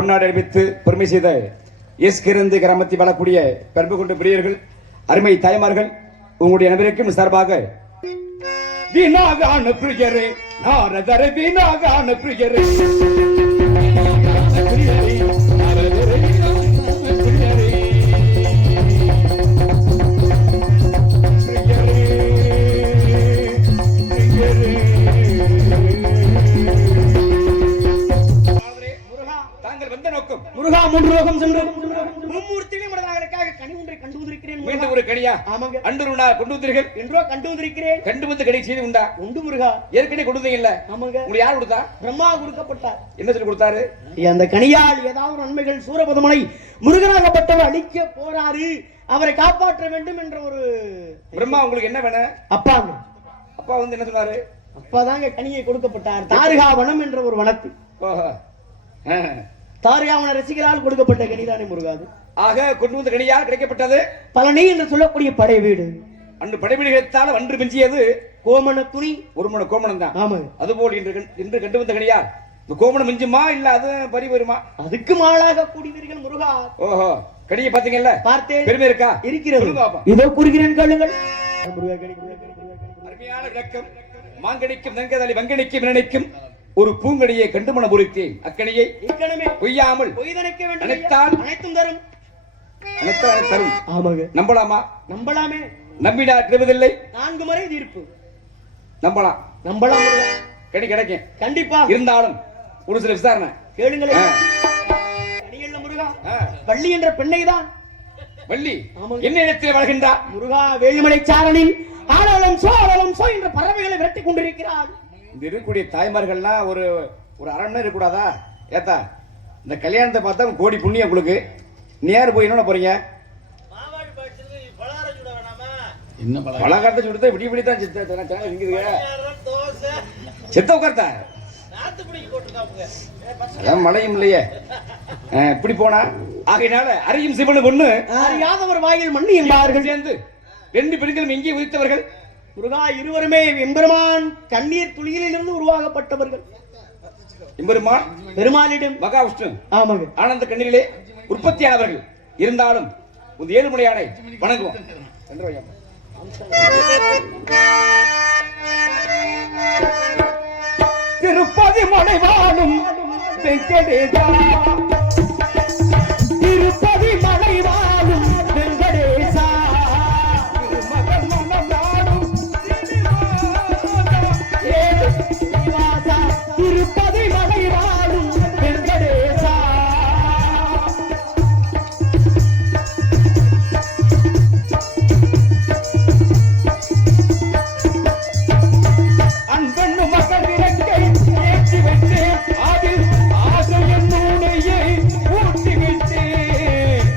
பொன்னாடை அறிவித்து பெருமை செய்த எஸ் கிரந்து கிராமத்தை வாழக்கூடிய பண்பு கொண்ட பிரியர்கள், அருமை தாய்மார்கள், உங்களுடைய நபருக்கும் சார்பாக வீணாகான பிரியரே, நாரதர வீணாகான பிரியரே, முருகா மூன்று லோகம் சென்று மும்மூர்த்திகளையும் மனதாகறக்காக கனி ஒன்றை கண்டு வந்திருக்கிறேன். மீண்டும் ஒரு கனியா? ஆமாங்க. அன்றுனா கொண்டு வந்தீர்கள்? என்றோ கண்டு வந்திருக்கிறேன். கண்டு வந்து கனி செய்து உண்டா? உண்டு முருகா. ஏற்கனவே கொண்டு வந்தீங்க இல்ல? ஆமாங்க. உங்களுக்கு யார் கொடுத்தா? பிரம்மா கொடுக்கப்பட்டார். என்ன சொல்லி கொடுத்தாரு? அந்த கனியால் ஏதாவது நன்மைகள் சூரபதமனை முருகனாகப்பட்டவர் அழிக்க போறாரு, அவரை காப்பாற்ற வேண்டும் என்ற ஒரு பிரம்மா உங்களுக்கு என்ன வேணும்? அப்பாங்க. அப்பா வந்து என்ன சொன்னாரு? அப்பாதாங்க கனியை கொடுக்கப்பட்டார். தாருகா வனம் என்ற ஒரு வனத்தில் தாரியாவன ரசிகரால் கொடுக்கப்பட்ட கனிதானே முருகாது. ஆக கொண்டு வந்த கனியால் கிடைக்கப்பட்டது பழனி என்று சொல்லக்கூடிய படை வீடு. அன்று படைவீடுகத்தால் ஒன்று மிஞ்சியது கோமண துணி, ஒரு மண கோமணம் தான். ஆமாங்க. அதுபோல் இன்று கண்டு வந்த கனியால் இந்த கோமணம் மிஞ்சுமா இல்ல அது பறி வருமா? அதுக்கு மாளாக கூடினீர்கள் முருகா. ஓஹோ, கனியை பாத்தீங்கல்ல? பார்த்தேன். பெருமை இருக்கா? இருக்கிறது. இதோ கூறுகிறேன் கேளுங்கள். அருமையான விளக்கம். மாங்கனிக்கும் நன்கதலி வங்கனிக்கும் நினைக்கும் ஒரு பூங்கடியை கண்டு மன பொறுத்தேன். அக்கணியை இக்கணமே பொய்யாமல் பொய்தனைக்க வேண்டும். அனைத்தால் அனைத்தும் தரும். அனைத்தால் தரும். ஆமாங்க. நம்பலாமா? நம்பலாமே. நம்பினார் கிடைப்பதில்லை. 4 முறை தீர்ப்பு. நம்பலாம். நம்பலாம். கனி கிடைக்கும் கண்டிப்பா. இருந்தாலும் ஒரு சில விசாரணை கேளுங்களே. கனியல்ல முருகா, வள்ளி என்ற பெண்ணை தான். வள்ளி என்ன இடத்தில் வாழ்கின்றார்? முருகா, வேலிமலை சாரணில் ஆனாலும் சோழலும் சோ என்ற பறவைகளை விரட்டி கொண்டிருக்கிறார். இந்த இருக்கக்கூடிய தாய்மார்கள்லாம் ஒரு அரை மணி நேரம் இருக்கக்கூடாதா? ஏத்தா, இந்த கல்யாணத்தை பார்த்தா கோடி புண்ணியம் உங்களுக்கு. நேர் போய் என்ன போறீங்க? என்ன பலகாரத்தை சுடுத்த விடி விடி தான் செத்த உட்கார்த்தா அதான் மழையும் இல்லையே. இப்படி போனா ஆகையினால அறியும் சிவனு பொண்ணு அறியாதவர் வாயில் மண்ணி என்பார்கள். சேர்ந்து 2 பெண்களும் எங்கே உதித்தவர்கள்? முருகா, இருவருமே எம்பெருமான் கண்ணீர் துளியிலிருந்து உருவாக்கப்பட்டவர்கள். எம்பெருமான் பெருமாளிடம் மகாவிஷ்ணு ஆமாங்க ஆனந்த கண்ணீரிலே உற்பத்தியானவர்கள். இருந்தாலும் ஒரு 7 மலையானை வணங்குவோம். திருப்பதி மலை வாழும் வெங்கடேசா, திருப்பதி மலை வாழும் வெங்கடேசா, திருப்பதி மலை வாழும் வெங்கடேசா. அன்பெண்ணு மக்கள் இறக்கை ஏற்றி வைத்து அதில் ஆசையின் நூனையை ஊட்டி விட்டேன்.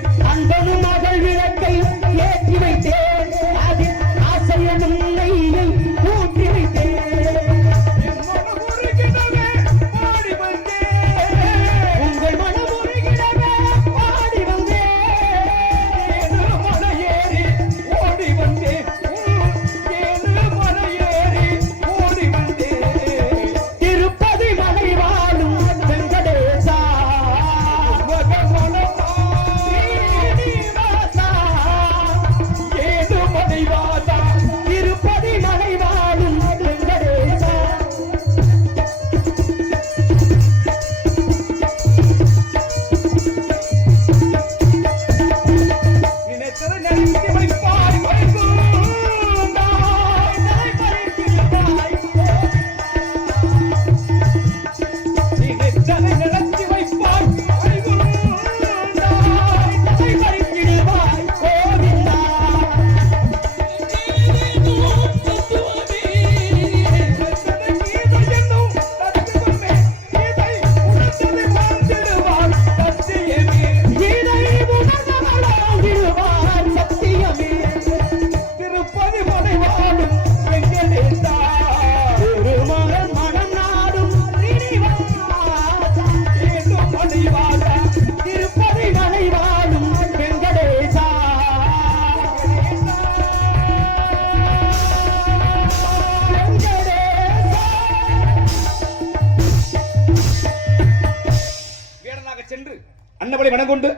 சென்று அன்னவளை மனங்கொண்டு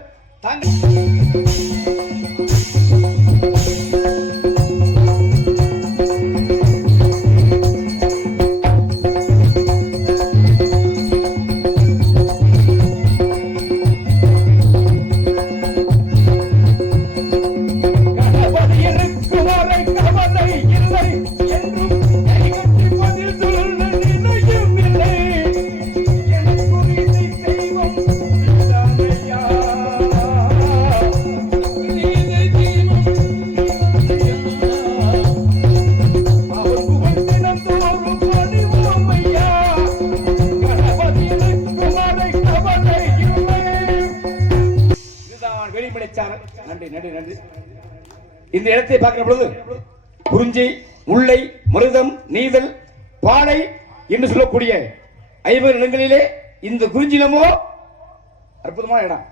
தாங்கள் நன்றி நன்றி நன்றி. இந்த இடத்தை பார்க்கிற பொழுது குறிஞ்சி, முல்லை, மருதம், நீதல், பாலை என்று சொல்லக்கூடிய 50 இடங்களிலே இந்த குறிஞ்சிலமோ அற்புதமான இடம்.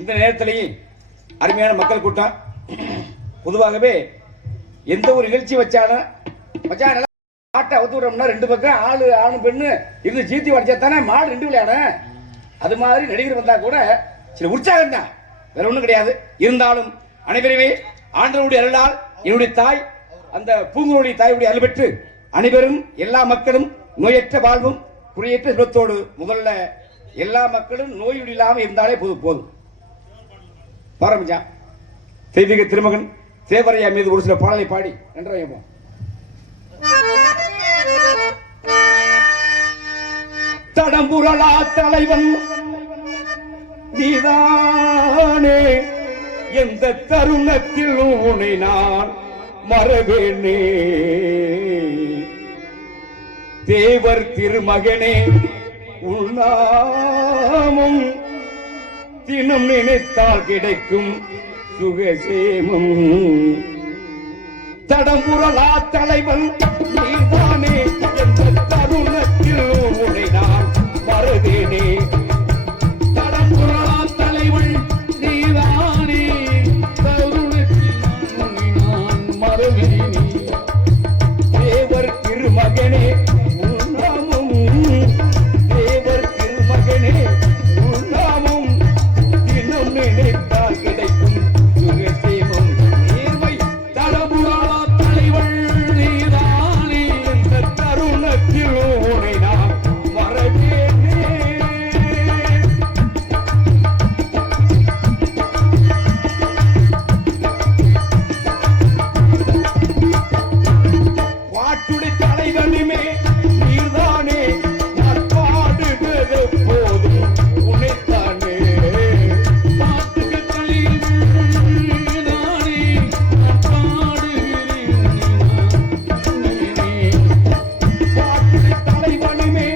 இந்த நேரத்திலேயே அருமையான மக்கள் கூட்டம். பொதுவாகவே எந்த ஒரு நிகழ்ச்சி வச்சாலும் மாட்டை அவுத்து விடுறோம்னா 2 பக்கம் ஆணு பெண்ணு இருந்து ஜீத்தி வடிச்சா தானே மாடு 2 விளையாடும். அது மாதிரி நடிகர் வந்தா கூட சில உற்சாகம் தான், வேற ஒண்ணும் கிடையாது. இருந்தாலும் அனைவருமே ஆண்டவருடைய அருளால் என்னுடைய தாய் அந்த பூங்குருடைய தாயுடைய அருள் பெற்று அனைவரும் எல்லா மக்களும் நோயற்ற வாழ்வும் குறையற்ற செல்வத்தோடு முதல்ல எல்லா மக்களும் நோயுடன் இல்லாமல் இருந்தாலே போதும். பாரம்பிச்சான் தெய்வீக திருமகன் தேவரையா மீது ஒரு சில பாடலை பாடி நன்றாக தடம்புரளா தலைவன் நீதானே, எந்த தருணத்தில் உன்னை நான் மறவேனே. தேவர் திருமகனே உன்னாமும் தினம் நினைத்தால் கிடைக்கும் சுகசேமம். தடம்புரளா தலைவன் நீதானே, எந்த தருணத்தில் உன்னை நான் மறவேனே. மகனே உன்னாமும், தேவர் திருமகனே உன்னாமும் தினம் நினைத்தால் கிடைக்கும் சுகசேமம். நேர்மை தடம்புரா தலைவன் நீதானே, எந்த தருணத்தில் உன்னை நான் மறவேனே. பாட்டுடை தலைவனுமே நீர்தானே, நான் பாடுகிறது போதும் உன்னைத்தானே. பாட்டுகள் தலைவனே, நான் பாடுகிறேன். பாட்டுடை தலைவனுமே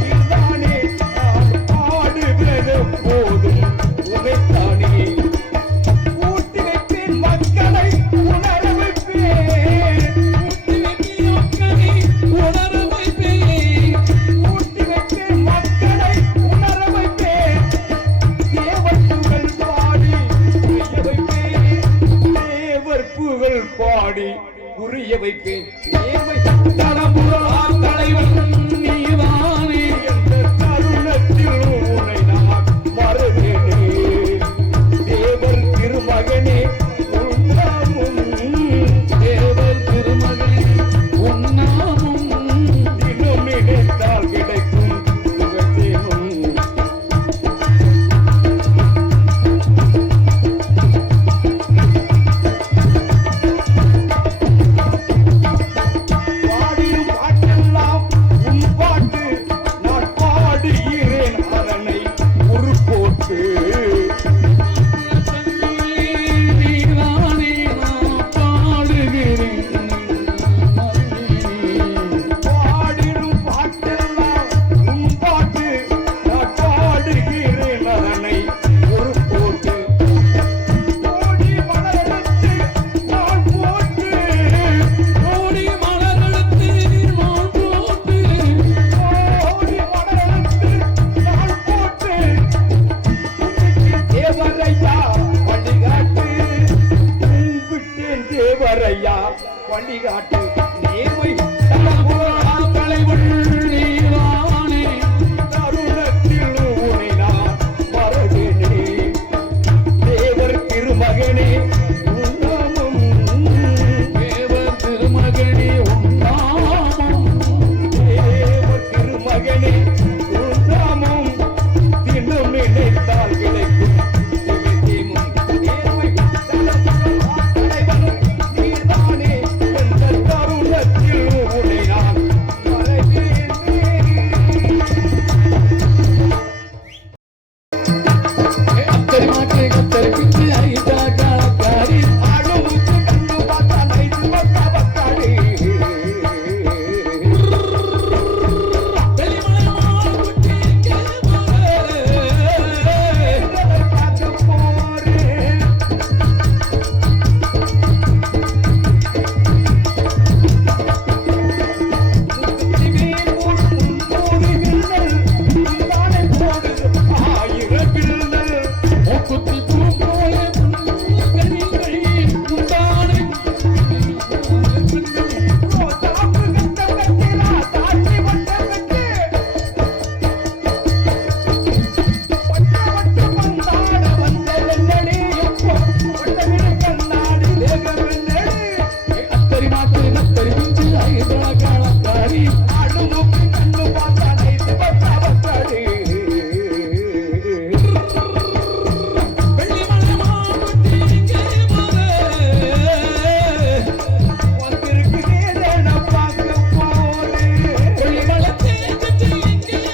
நீர்தானே, நான் பாடுகிறது போதும் உன்னைத்தானே. ஊட்டி வைப்பேன் மக்களை உணர வைப்பேன், பாடி புரிய வைப்பேன். நேர்மை தடம்புரா தலைவன் நீதானே, எந்த தருணத்தில் உன்னை நான் மறவேனே. தேவர் திருமகனே உன்னாமும், தேவர் திருமகனே உன்னாமும் தினம் நினைத்தால் கிடைக்கும் சுகசேமம். வழிகாட்டு நேர்மை தடம்புரா தலைவன் நீதானே, தருணத்தில் உன்னை நான் உழைத்தால் கிடைக்கும் நேர்மை தலைவனும் நீர்தானே எந்த தருணத்தில் உன்னை நான் மறவேன். அத்தரி மாற்று கத்தரி பிஞ்சு ஐதா காலக்காரி ஆளுமுத்து கண்ணு பார்த்தா நைட்டு பக்கா பக்காடி வெளிமலைமான் குட்டி எங்கே பார்த்து போறேன். முத்துக்குடிமேல் போடும் முன்னோடி வில்லல் நீதானே போடுது ஆயிரம் வில்லல். மூக்குத்தி பூ போல கனிகள் உண்டானை ரோசாப்பு கட்ட கட்டிலா தாண்டி வட்ட கட்டு வட்ட வந்தாட வந்ததென்னடி எப்போ வட்டமிடு கண்ணாடி தேகமென்னடி அத்தரி மாற்று கத்தரி பிஞ்சு ஐதா காலக்காரி ஆளுமுக்கு கண்ணு பார்த்தா நைட்டு பக்கா பக்காடி வெளிமலைமான் குட்டி எங்கே வந்திருக்குதே நான் பார்க்க போறேன். வெளிமலத்தே கட்டி எங்கே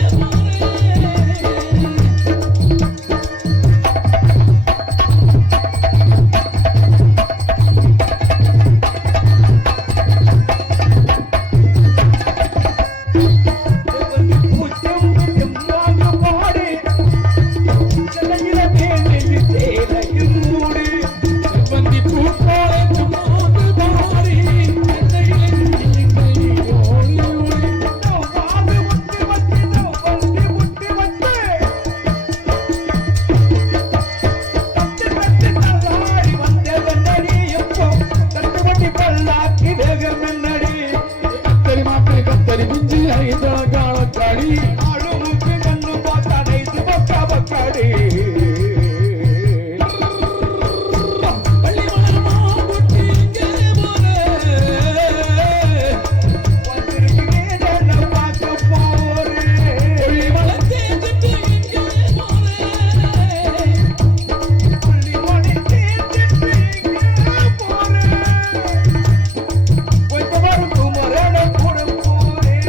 பூச்சம் எம்மாங்க பாடு சென்னையில தேனையில் தேனையில் மூடு செவ்வந்தி பூ போல சும்மாது பாரி என்னையிலே ஓடி ஓடி வாது முட்டு வச்சு வண்டி முட்டு வச்சு தட்டு தட்டு தள்ளாடி வந்த வெண்ணடி எப்போ தட்டு வண்டி பல்லாக்கி வேகம் என்னடி கத்தரி மாற்று கத்தரி பிஞ்சு ஐதா காலக்காரி ஆளுமுக்கு கண்ணு பார்த்தா நைட்டு பக்கா பக்காடி வெளிமலைமான் குட்டி எங்கே வந்திருக்குதே நான் பார்க்க போறேன். வெளிமலத்தே கட்டி எங்கே புள்ளி மணி தேர்ந்துட்டு எங்கே போறேன்? போய் வரும் குமரன கூட போறேன்.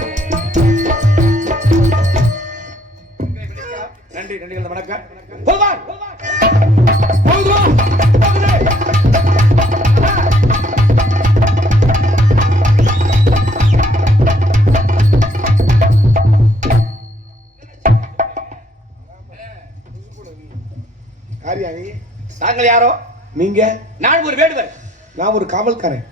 நன்றி நன்றி வணக்கம். போவான் போகுது. யாரியா நீ? தாங்கள் யாரோ? நீங்க? நான் ஒரு வேடுவர். நான் ஒரு காவல்காரன்.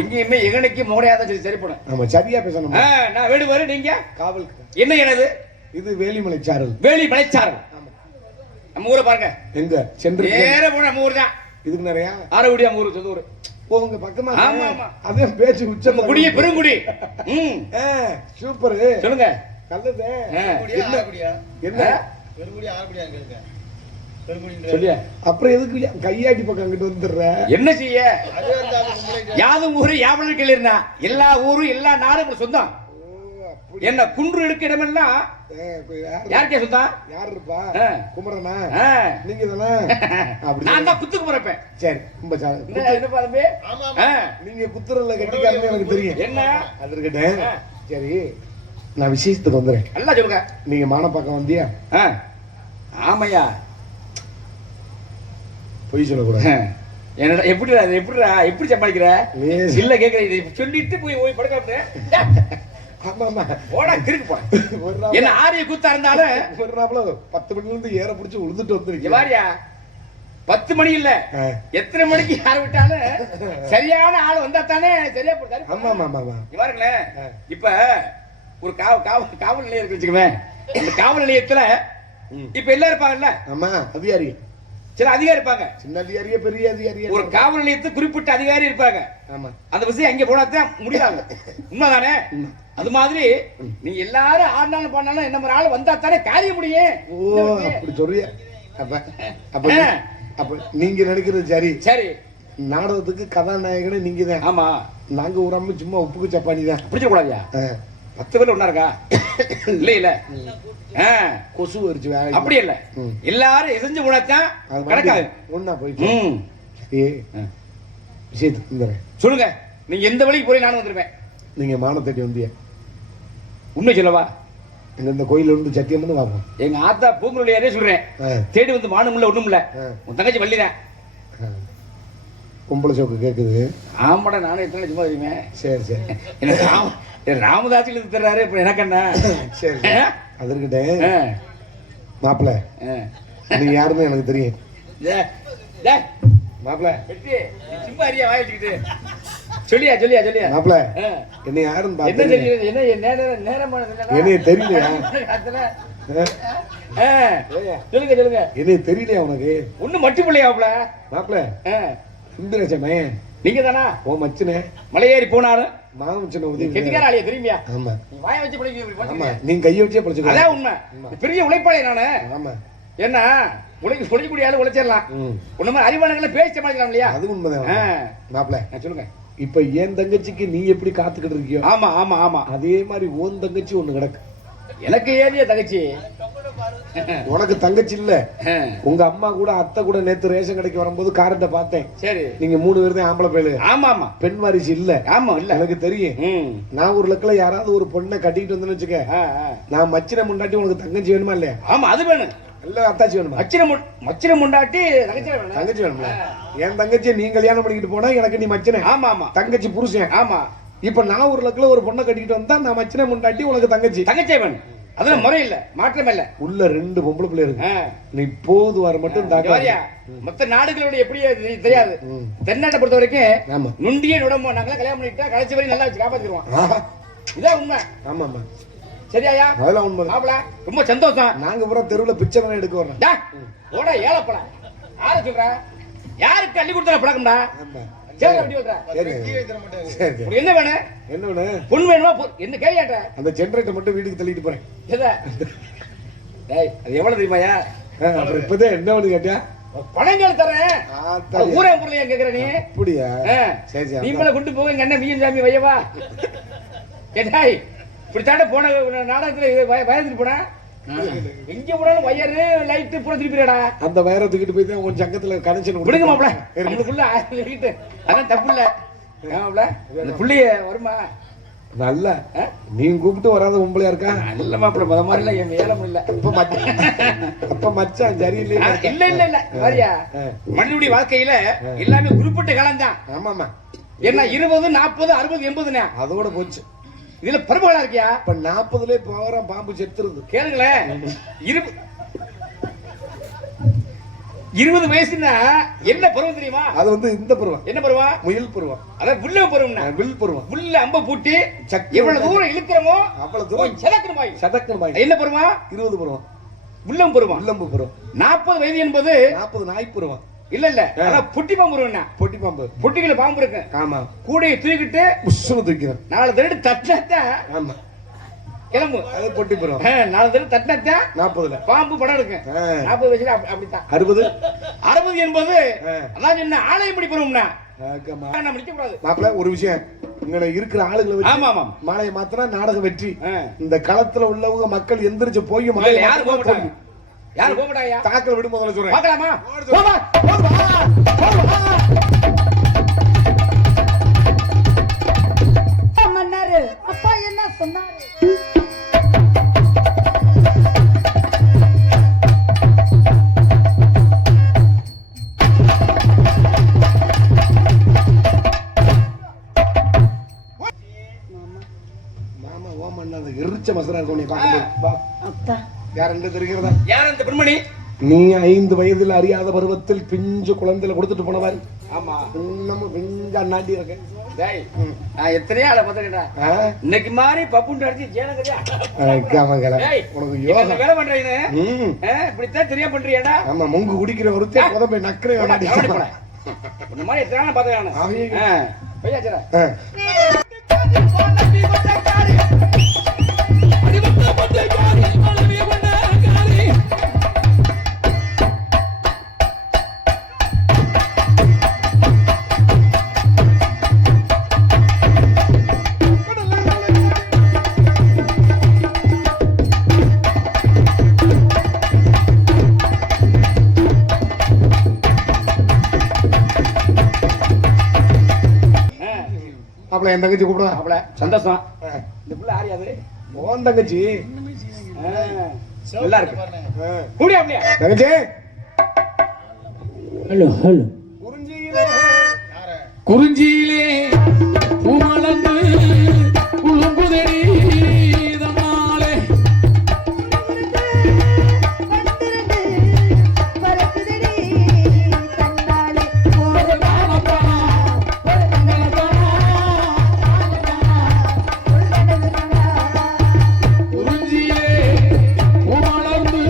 எங்கேயுமே எங்கனைக்கு மோடையாதான் சரி சரி போனேன். நம்ம சரியா பேசணும். நான் வேடுவர். நீங்க காவல்காரன். என்ன எனது இது வேலிமலை சாரல். வேலி மலைச்சாரல். நம்ம ஊரை பாருங்க. எங்க சென்று நேர போன நம்ம ஊர் தான். இதுக்கு நிறைய ஆரவுடியா ஊரு சொந்த ஊரு. உங்க பக்கமா ஆமா, ஆமா. அதே பேச்சு உச்சம் நம்ம குடியே பெருங்குடி. சூப்பர். சொல்லுங்க. நல்லது. ஆ. என்ன சொல்லியா அப்புறம் எதுக்கு கையாட்டி பக்கம் அங்கிட்டு வந்துடுற? என்ன செய்ய? யாதும் ஊரு யாவலும் கேள்வினா எல்லா ஊரும் எல்லா நாடும் இப்ப சொந்தம். என்ன குன்று எடுக்க இடமெல்லாம் யாருக்கே சொந்தம்? யார் இருப்பா? ஆ. குமரனா? ஆ. நீங்க தானே? அப்படி நான் தான் குத்துக்கு போறப்பேன். சரி ரொம்ப என்ன தம்பி? நீங்க குத்துறல கட்டிக்காரன்னு எனக்கு தெரியும். என்ன அது இருக்கட்டும். சரி நான் விசேஷத்துக்கு வந்துறேன். நல்லா சொல்லுங்க. நீங்க மானப்பாக்கம் வந்தியா? ஆமையா பொய் சொல்லக்கூடாது. என்னடா எப்படிடா இது? எப்படி சமாளிக்கிற? லேசா. இல்ல கேக்குறேன். இதை சொல்லிட்டு போய் படுக்க ஆமா ஆமா ஓடா கிறுக்கு போறேன். ஒரு நாள் என்ன ஆரிய கூத்தா இருந்தாலும் ஒரு நாள் 10 மணில இருந்து ஏற புடிச்சு உழுதுட்டு இங்க வந்திருக்கேன். வாரியா 10 மணி இல்ல ஆ. எத்தனை மணிக்கு யார விட்டாலும் சரியான ஆள் வந்தா தானே சரியா போடுறாரு. ஆமா ஆமா ஆமா ஆமா. இங்க பாருங்களேன். இப்ப ஒரு காவல் நிலையம் இருக்கு வச்சுக்கோமே. அந்த காவல் நிலையத்துல இப்ப எல்லாம் இருப்பாங்கல்ல. ஆமா அதிகாரி. சில அதிகாரி இருப்பாங்க. சின்ன அதிகாரியா பெரிய அதிகாரியா? ஒரு காவல் நிலையத்துக்கு குறிப்பிட்ட அதிகாரி இருப்பாங்க. ஆமா. அந்த விஷயம் அங்க போனா தான் முடியாது. உண்மைதானே? அது மாதிரி நீங்க எல்லாரும் ஆடினாலும் பண்ணாலும் என்ன மாதிரி ஆள் வந்தா தானே காரியம் முடியும். ஓ அப்படி சொல்றிய. அப்ப அப்ப அப்ப நீங்க நினைக்கிறது சரி. சரி. நாடகத்துக்கு கதாநாயகனே நீங்க தான். ஆமா. நாங்க ஊராம சும்மா உப்புக்கு சப்பானி தான். பிடிச்ச கூடாதியா? 10 பேர் ஒண்ணா இருக்கா? இல்ல இல்ல. கொசு வரிச்சு அப்படி இல்ல. எல்லாரும் எசஞ்சு போனாதான் கிடக்காது. ஒண்ணா போயிட்டு விஷயத்துக்கு சொல்லுங்க. நீங்க எந்த வழிக்கு போய் நானும் வந்துருவேன். நீங்க மானத்தட்டி வந்தியா? உண்மை சொல்லவா? இந்த கோயில இருந்து சத்தியம் பண்ணி பார்ப்போம். எங்க ஆத்தா பூங்குழலியாரே சொல்றேன். தேடி வந்து மானம் இல்ல ஒண்ணும் இல்ல. உன் தங்கச்சி வள்ளிதான். கும்பல சோக்கு கேக்குது. ஆமாடா, நானும் எத்தனை சும்மா தெரியுமே. சரி சரி. என்ன ராமதாசில இருந்து தர்றாரு. இப்ப எனக்கு என்ன? சரி அது இருக்கட்டே. மாப்பிள்ள நீங்க யாருன்னு எனக்கு தெரியும். மாப்பிள்ள சும்மா அறியா வாய் வச்சுக்கிட்டு சொல்லியா சொல்லியா சொல்லியா மாப்பிள்ள என்ன யாருன்னு என்ன தெரியும்? என்ன நேரமான என்னைய தெரியலையா? சொல்லுங்க சொல்லுங்க. என்னைய தெரியலையா உனக்கு? ஒண்ணு மட்டும் பிள்ளையாப்ல மாப்பிள்ள சுந்தரச்சமே நீங்க தானா? ஓ மச்சனே மலையேறி போனாலும் மாமச்சன உதவி கெட்டிக்கார ஆளியா தெரியுமியா? ஆமா நீ வாய வச்சு படிக்க. ஆமா நீங்க கைய வச்சே படிச்சுக்க. அதான் உண்மை. பெரிய உழைப்பாளி நானு. ஆமா என்ன உழைக்கக்கூடிய ஆளு உழைச்சிடலாம். உன்ன மாதிரி அறிவானங்களை பேசி சமாளிக்கலாம் இல்லையா? அது உண்மைதான் மாப்பிள்ள. சொல்லுங்க. இப்ப என் தங்கச்சிக்கு நீ எப்படி காத்துக்கிட்டு இருக்கியோ? ஆமா ஆமா ஆமா. அதே மாதிரி உன் தங்கச்சி ஒண்ணு கிடக்கு. எனக்கு ஏறிய தங்கச்சி. உனக்கு தங்கச்சி இல்ல. உங்க அம்மா கூட அத்தை கூட நேத்து ரேஷன் கடைக்கு வரும்போது காரத்தை பார்த்தேன். சரி நீங்க 3 பேர் தான் ஆம்பளை பேரு. ஆமா ஆமா. பெண் வாரிசு இல்ல. ஆமா இல்ல எனக்கு தெரியும். நான் ஒரு லக்கில யாராவது ஒரு பொண்ணை கட்டிட்டு வந்தேன்னு வச்சுக்க, நான் மச்சின முண்டாட்டி உனக்கு தங்கச்சி வேணுமா இல்லையா? ஆமா அது வேணும். இல்ல அத்தாச்சி வேணுமா? மச்சின முண்டாட்டி தங்கச்சி வேணும். தங்கச்சி வேணும்ல. என் தங்கச்சியை நீ கல்யாணம் பண்ணிக்கிட்டு போனா எனக்கு நீ மச்சின. ஆமா ஆமா. தங்கச்சி புருஷன். ஆமா. இப்ப நான் ஒரு லக்கில ஒரு பொண்ணை கட்டிக்கிட்டு வந்தா நான் மச்சின முண்டாட்டி உனக்கு தங்கச்சி. தங்கச்சி வேணும். அதுல முறை இல்ல, மாற்றம் இல்ல. உள்ள 2 பொம்பளை பிள்ளை இருக்கு. நீ போது வர மட்டும் தாக்கறியா? மத்த நாடுகளோட எப்படி தெரியாது. தென்னாட்டை பொறுத்த வரைக்கும் நுண்டியே நுடமோ நாங்க கல்யாணம் பண்ணிட்டா கடைசி வரை நல்லா வச்சு காப்பாத்திடுவோம். இதான் உண்மை. ஆமா ஆமா. சரியாயா? அதெல்லாம் உண்மை. மாப்பிள ரொம்ப சந்தோஷம். நாங்க பூரா தெருவுல பிச்சை தானே எடுக்க வரோம். ஓட ஏலப்பட யார சொல்ற? யாருக்கு அள்ளி கொடுத்தா பழக்கம்டா? சரி அப்படி சொல்ற. சரி என்ன வேணும்? என்ன வேணும்? பொண்ணு வேணுமா? என்ன கேயாட்ட? அந்த ஜெனரேட்டர் மட்டும் வீட்டுக்கு தள்ளிட்டு போறேன். எத? டேய் அது எவ்வளவு தெரியுமாயா? அப்புறம் இப்பதான் என்ன வேணும் கேட்டியா? பணங்கள் தரேன். ஊரே பொருளையா கேக்குற நீ? அப்படியா? சரி சரி. நீ மேல கொண்டு போங்க என்ன மீன் சாமி வையவா? கேட்டாய் இப்படி தாண்ட போன நாடகத்துல வயதுக்கு போனா எங்க போனாலும் வயரு லைட் பூரா திருப்பிடா. அந்த வயரை தூக்கிட்டு போய் தான் உன் சங்கத்துல கனெக்ஷன் விடுங்க மாப்ள. நமக்குள்ள ஆயிட்டு அதான் தப்பு இல்ல. மாப்ள இந்த புள்ளிய வருமா? நல்ல நீங்க கூப்பிட்டு வராத உம்பளையா இருக்கா? நல்ல மாப்ள முத மாதிரி இல்ல. என் ஏலம் இல்ல. அப்ப மச்சான் சரியில்லை. இல்ல இல்ல இல்ல வாரியா. மனிதனுடைய வாழ்க்கையில எல்லாமே குறிப்பிட்ட காலம் தான். ஆமாமா. என்ன 20 40 60 80 அதோட போச்சு. இதுல பருவங்களா இருக்கியா? இப்ப 40லே போறோம் பாம்பு செத்துருது. கேளுங்களேன். 20 வயசுன்னா என்ன பருவம் தெரியுமா? அது வந்து இந்த பருவம். என்ன பருவம்? முயல் பருவம். அதான் வில்ல பருவம்னா வில் பருவம். வில்ல அம்ப பூட்டி எவ்வளவு தூரம் இழுக்கிறோமோ அவ்வளவு தூரம் சதக்கணுமாய் சதக்கணுமாய். என்ன பருவம்? 20 பருவம். வில்லம் பருவம். வில்லம்பு பருவம். 40 வயது என்பது 40 நாய் பருவம். இல்ல இல்ல அத பொட்டி பாம்பு வரும்னா. பொட்டி பாம்பு. பொட்டிக்குள்ள பாம்பு இருக்கு. ஆமா. கூடைய தூக்கிட்டு புஷ்ஷுன்னு தூக்கிடும். 4 தடவை தட்டினா. ஆமா. கிளம்பு. அது பொட்டி பருவம். 4 தடவை தட்டினா 40ல பாம்பு படம் இருக்கு. 40 வயசுல அப்படித்தான். 60 என்பது அதான் என்ன ஆலயம் பருவம்னா. நான் முடிக்க கூடாது. மாப்ள ஒரு விஷயம். இங்க இருக்கிற ஆளுகளை வச்சு ஆமா ஆமா மாலையை மாத்தினா நாடகம் வெற்றி. இந்த களத்துல உள்ளவங்க மக்கள் எந்திரிச்சு போய் மாலை யாரு போகட்டாங்க? யாரு போகட்டாயா? தாக்கல விடு முதல்ல சொல்றேன். பார்க்கலாமா? போமா மன்னாரு அப்பா என்ன சொன்னாரு? மாமா ஓமண்ணா அந்த எரிச்ச மசரா இருக்கும் நீ பாக்கும்போது. அப்பா யார் என்ன தெரிகிறதா? யார் அந்த பெண்மணி? நீ 5 வயதில் அறியாத பருவத்தில் பிஞ்சு குழந்தையில கொடுத்துட்டு போனவாரு. ஆமா நம்ம பிஞ்ச அண்ணாண்டி இருக்க. டேய் நான் எத்தனையோ ஆளை பார்த்துக்கிட்டேன். இன்னைக்கு மாதிரி பப்புண்டு அடிச்சு ஜேனங்கடியா. உனக்கு யோகா வேலை பண்றீங்க. இப்படித்தான் தெரியாம பண்றியாடா? ஆமா முங்கு குடிக்கிற ஒருத்தே உதம்பை நக்கறே வேண்டாடி. இந்த மாதிரி எத்தனை ஆளை பார்த்துக்கிட்டேன். பையாச்சரா கூப்பிடுவேன், என் தங்கச்சி கூப்பிடுவேன். அவள சந்தோஷம். இந்த புள்ள ஆரியாது உன் தங்கச்சி நல்லா இருக்கு. கூடிய அப்படியே தங்கச்சி. Hello hello. குறிஞ்சியிலே பூமலர்ந்து குழுங்குதடி இதனாலே குறிஞ்சியிலே பூமலர்ந்து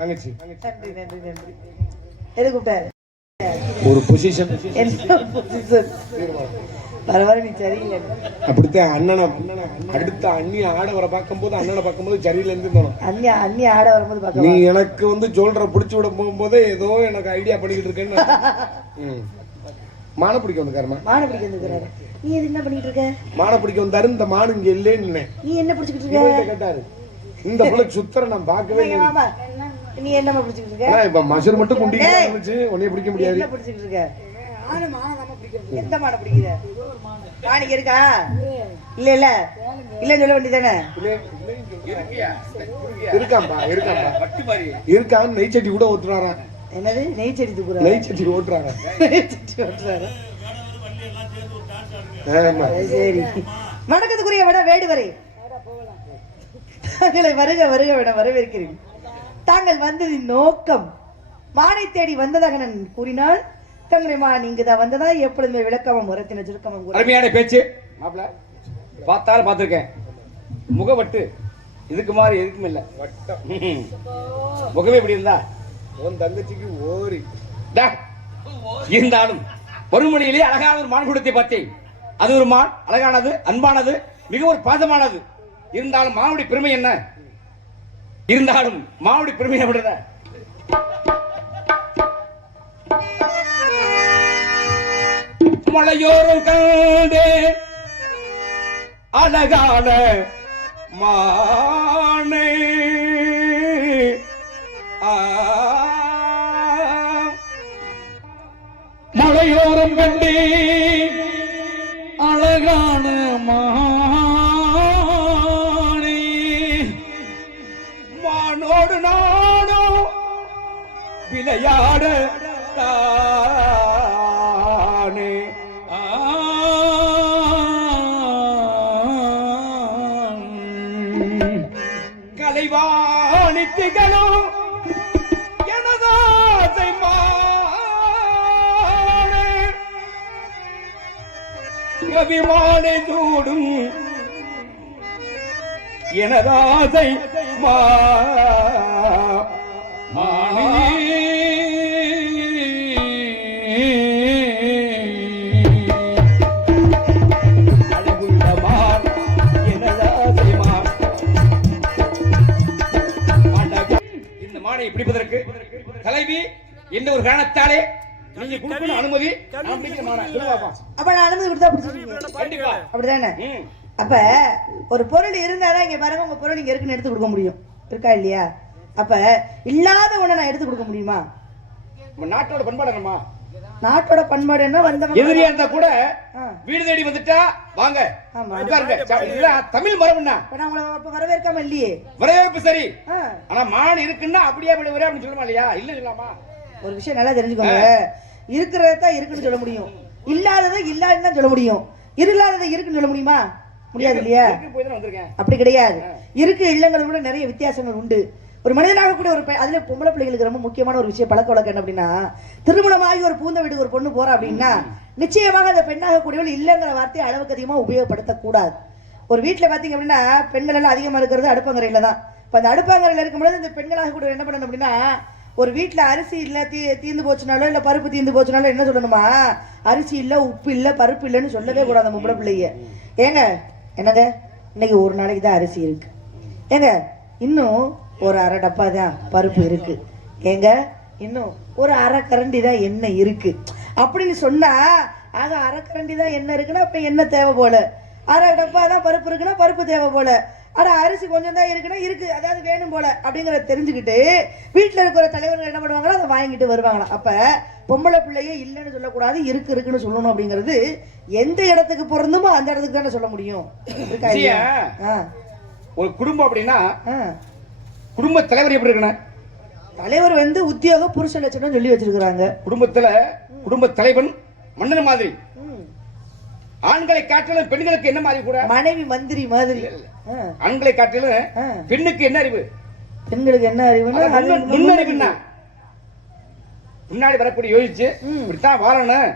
தங்கச்சி நன்றி நன்றி நன்றி. எது கூப்பிட்டாரு? ஒரு பொசிஷன். என்ன பொசிஷன்? பரவாயில்ல, நீ சரியில்லை. அப்படித்தான் அண்ணனை அடுத்த அண்ணி ஆட வர பார்க்கும்போது அண்ணனை பார்க்கும்போது சரியில்லைன்னு தோணும். அண்ணி ஆட வரும்போது பார்க்க நீ எனக்கு வந்து ஜோல்ற பிடிச்சு விட போகும்போதே ஏதோ எனக்கு ஐடியா பண்ணிக்கிட்டு இருக்கேன்னு. மான பிடிக்க வந்துக்காரமா? மான பிடிக்க வந்துக்கிறாரு. நீ எது என்ன பண்ணிட்டு இருக்க? மான பிடிக்க வந்தாரு. இந்த மானு இங்க இல்லேன்னு நீ என்ன பிடிச்சிட்டு இருக்க? கேட்டாரு. இந்த புள்ள சுத்தர நான் பார்க்கவே இல்லை. நீ என்னமா பிடிச்சிட்டு இருக்க? இப்ப மசூர் மட்டும் குண்டிட்டு இருந்துச்சு, உன்னைய பிடிக்க முடியாது. என்ன பிடிச்சிட்டு இருக்க? எந்த மான பிடிக்கிற? மாணிக்கு இருக்கா? இல்ல இல்ல இல்லன்னு சொல்ல வேண்டியதானே? இருக்காம்பா இருக்கான்னு நெய் சட்டி கூட ஓட்டுறாராம். என்னது நெய் செடி தூக்குறாரு? நெய் சட்டி ஓட்டுறாங்க. சரி, வணக்கத்துக்குரிய விட வேடுவரை தங்களை வருக வருக விட வரவேற்கிறேன். தாங்கள் வந்ததின் நோக்கம் மானை தேடி வந்ததாக நான் கூறினால் தங்களை நீங்க தான் வந்ததா எப்பொழுதுமே விளக்கமும் முரத்தின சுருக்கமும். அருமையான பேச்சு மாப்பிள்ள. பார்த்தாலும் பார்த்திருக்கேன். முகவட்டு இதுக்கு மாதிரி எதுக்கும் இல்ல. முகமே இப்படி இருந்தா உன் தங்கச்சிக்கு ஓரி இருந்தாலும் ஒருமொழியிலே அழகான ஒரு மான் குடத்தை பார்த்தேன். அது ஒரு மான், அழகானது, அன்பானது, மிக ஒரு பாசமானது. இருந்தாலும் மாவுடி பெருமை என்ன? இருந்தாலும் மாவுடி பெருமை என்ன? மலையோரம் கண்டே அழகான மானே மலையோரம் கண்டே அழகான மானே மானோடு நானோ விளையாட தானே கலைவாணித்திகளோ எனதாசை மானே கவிமாலை சூடும் எனதாசை இந்த மானை பிடிப்பதற்கு தலைவி என்ற ஒரு காரணத்தாலே நீங்க கொடுக்கணும் அனுமதி. அப்ப நான் அனுமதி கொடுத்தா பிடிச்சிருக்கீங்க. கண்டிப்பா அப்படிதானே? அப்ப ஒரு பொருள் இருந்தாதான் இங்க பாருங்க உங்க பொருள் இங்க இருக்குன்னு எடுத்து கொடுக்க முடியும். இருக்கா இல்லையா? அப்ப இல்லாத ஒண்ணை நான் எடுத்து கொடுக்க முடியுமா? நாட்டோட பண்பாடு என்னமா? நாட்டோட பண்பாடு என்ன? வந்தவங்க எதிரியா இருந்தா கூட வீடு தேடி வந்துட்டா வாங்க உட்காருங்க. இதுதான் தமிழ் மரபுன்னா. நான் உங்களை அப்ப வரவேற்காம இல்லையே. வரவேற்பு சரி. ஆனா மான் இருக்குன்னா அப்படியே விடுவரே அப்படின்னு சொல்லுமா இல்லையா? இல்ல சொல்லாமா? ஒரு விஷயம் நல்லா தெரிஞ்சுக்கோங்க. இருக்கிறதான் இருக்குன்னு சொல்ல முடியும், இல்லாததை இல்லாதுன்னு தான் சொல்ல முடியும். இல்லாததை இருக்குன்னு சொல்ல முடியுமா? முடியாது இல்லையா? அப்படி கிடையாது. இருக்கு இல்லங்களை விட நிறைய வித்தியாசங்கள் உண்டு. ஒரு மனிதனாக கூட ஒரு அதுல பொம்பளை பிள்ளைகளுக்கு ரொம்ப முக்கியமான ஒரு விஷயம் பழக்க வழக்கம் என்ன அப்படின்னா, திருமணமாகி ஒரு பூந்த வீட்டுக்கு ஒரு பொண்ணு போறா அப்படின்னா நிச்சயமாக அந்த பெண்ணாக கூடியவள் இல்லைங்கிற வார்த்தையை அளவுக்கு அதிகமா உபயோகப்படுத்தக்கூடாது. ஒரு வீட்டுல பாத்தீங்க அப்படின்னா பெண்கள் எல்லாம் அதிகமா இருக்கிறது அடுப்பங்கரையில தான். இப்ப அந்த அடுப்பங்கரையில இருக்கும்போது இந்த பெண்களாக கூட என்ன பண்ணணும் அப்படின்னா, ஒரு வீட்டுல அரிசி இல்ல தீர்ந்து போச்சுனாலோ இல்ல பருப்பு தீர்ந்து போச்சுனாலோ என்ன சொல்லணுமா, அரிசி இல்ல உப்பு இல்ல பருப்பு இல்லன்னு சொல்லவே கூடாது அந்த பொம்பளை பிள்ளைய. ஏங்க என்னங்க இன்னைக்கு ஒரு நாளைக்கு தான் அரிசி இருக்கு, ஏங்க இன்னும் ஒரு அரை டப்பா தான் பருப்பு இருக்கு, ஏங்க இன்னும் ஒரு அரை கரண்டி தான் எண்ணெய் இருக்கு அப்படின்னு சொன்னா, ஆக அரை கரண்டி தான் எண்ணெய் இருக்குன்னா அப்ப எண்ணெய் தேவை போல, அரை டப்பா தான் பருப்பு இருக்குன்னா பருப்பு தேவை போல, ஆனா அரிசி கொஞ்சம் தான் இருக்குன்னா இருக்கு அதாவது வேணும் போல அப்படிங்கறத தெரிஞ்சுக்கிட்டு வீட்டுல இருக்கிற தலைவர்கள் என்ன பண்ணுவாங்களோ அதை வாங்கிட்டு வருவாங்களாம். அப்ப பொம்பளை பிள்ளையே இல்லைன்னு சொல்லக்கூடாது, இருக்குன்னு சொல்லணும் அப்படிங்கிறது எந்த இடத்துக்கு பொருந்துமோ அந்த இடத்துக்கு தானே சொல்ல முடியும். ஒரு குடும்பம் அப்படின்னா குடும்ப தலைவர் எப்படி இருக்கணும்? தலைவர் வந்து உத்தியோக புருஷ லட்சணம் சொல்லி வச்சிருக்காங்க. குடும்பத்துல குடும்ப தலைவன் மன்னன் மாதிரி, ஆண்களை காட்டிலும் பெண்களுக்கு என்ன மாதிரி கூட மனைவி மந்திரி மாதிரி. ஆண்களை காட்டிலும் பெண்ணுக்கு என்ன அறிவு? பெண்களுக்கு என்ன அறிவுன்னா முன்னறிவுன்னா முன்னாடி வரக்கூடிய யோசிச்சு இப்படித்தான் வாழணும்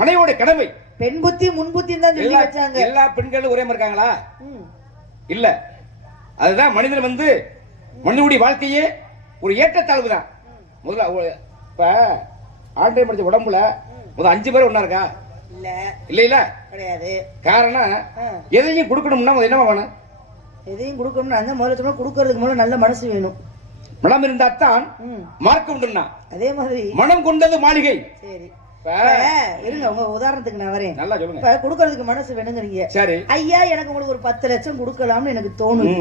மனைவியோட கடமை. பெண் புத்தி முன் புத்தி தான் சொல்லி வச்சாங்க. எல்லா பெண்களும் ஒரே மாதிரி இருக்காங்களா? இல்ல. அதுதான் மனிதன் வந்து மனிதனுடைய வாழ்க்கையே ஒரு ஏற்றத்தாழ்வு தான். முதல்ல இப்ப ஆண்டை படிச்ச உடம்புல முதல் 5 பேர் ஒண்ணா இருக்கா? இல்ல இல்ல இல்ல கிடையாது. காரணம் எதையும் கொடுக்கணும்னா என்னவா வேணும்? எதையும் கொடுக்கணும்னா அந்த முதல்ல கொடுக்கறதுக்கு முதல்ல நல்ல மனசு வேணும். மனம் இருந்தாத்தான் மார்க்க உண்டுன்னா. அதே மாதிரி மனம் கொண்டது மாளிகை. சரி இருங்க உங்க உதாரணத்துக்கு நான் வரேன். நல்லா சொல்லுங்க. இப்ப கொடுக்கறதுக்கு மனசு வேணுங்கிறீங்க. சரி ஐயா எனக்கு உங்களுக்கு ஒரு 10 லட்சம் கொடுக்கலாம்னு எனக்கு தோணும்.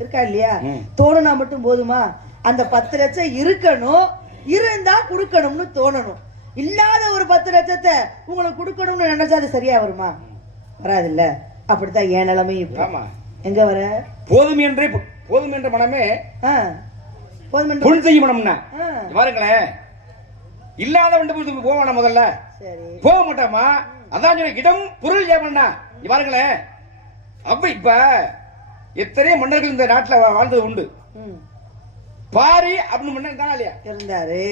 இருக்கா இல்லையா? தோணுனா மட்டும் போதுமா? அந்த 10 லட்சம் இருக்கணும், இருந்தா கொடுக்கணும்னு தோணணும். இல்லாத ஒரு 10 லட்சத்தை உங்களுக்கு கொடுக்கணும்னு நினைச்சா அது சரியா வருமா? வராது இல்ல. அப்படித்தான் ஏன் நிலைமை இப்ப. எங்க வர போதும் என்ற மனமே பொன் செய்யும் மனம்னா பாருங்களேன். இல்லாத வண்டு போவானா முதல்ல போக மாட்டாமா? அதான் சொல்ல இடம் பொருள் ஏமன்னா பாருங்களேன். அப்ப இப்ப எத்தனையோ மன்னர்கள் இந்த நாட்டுல வாழ்ந்தது உண்டு. பாரி அப்படின்னு மன்னர் தானா இல்லையா இருந்தாரு?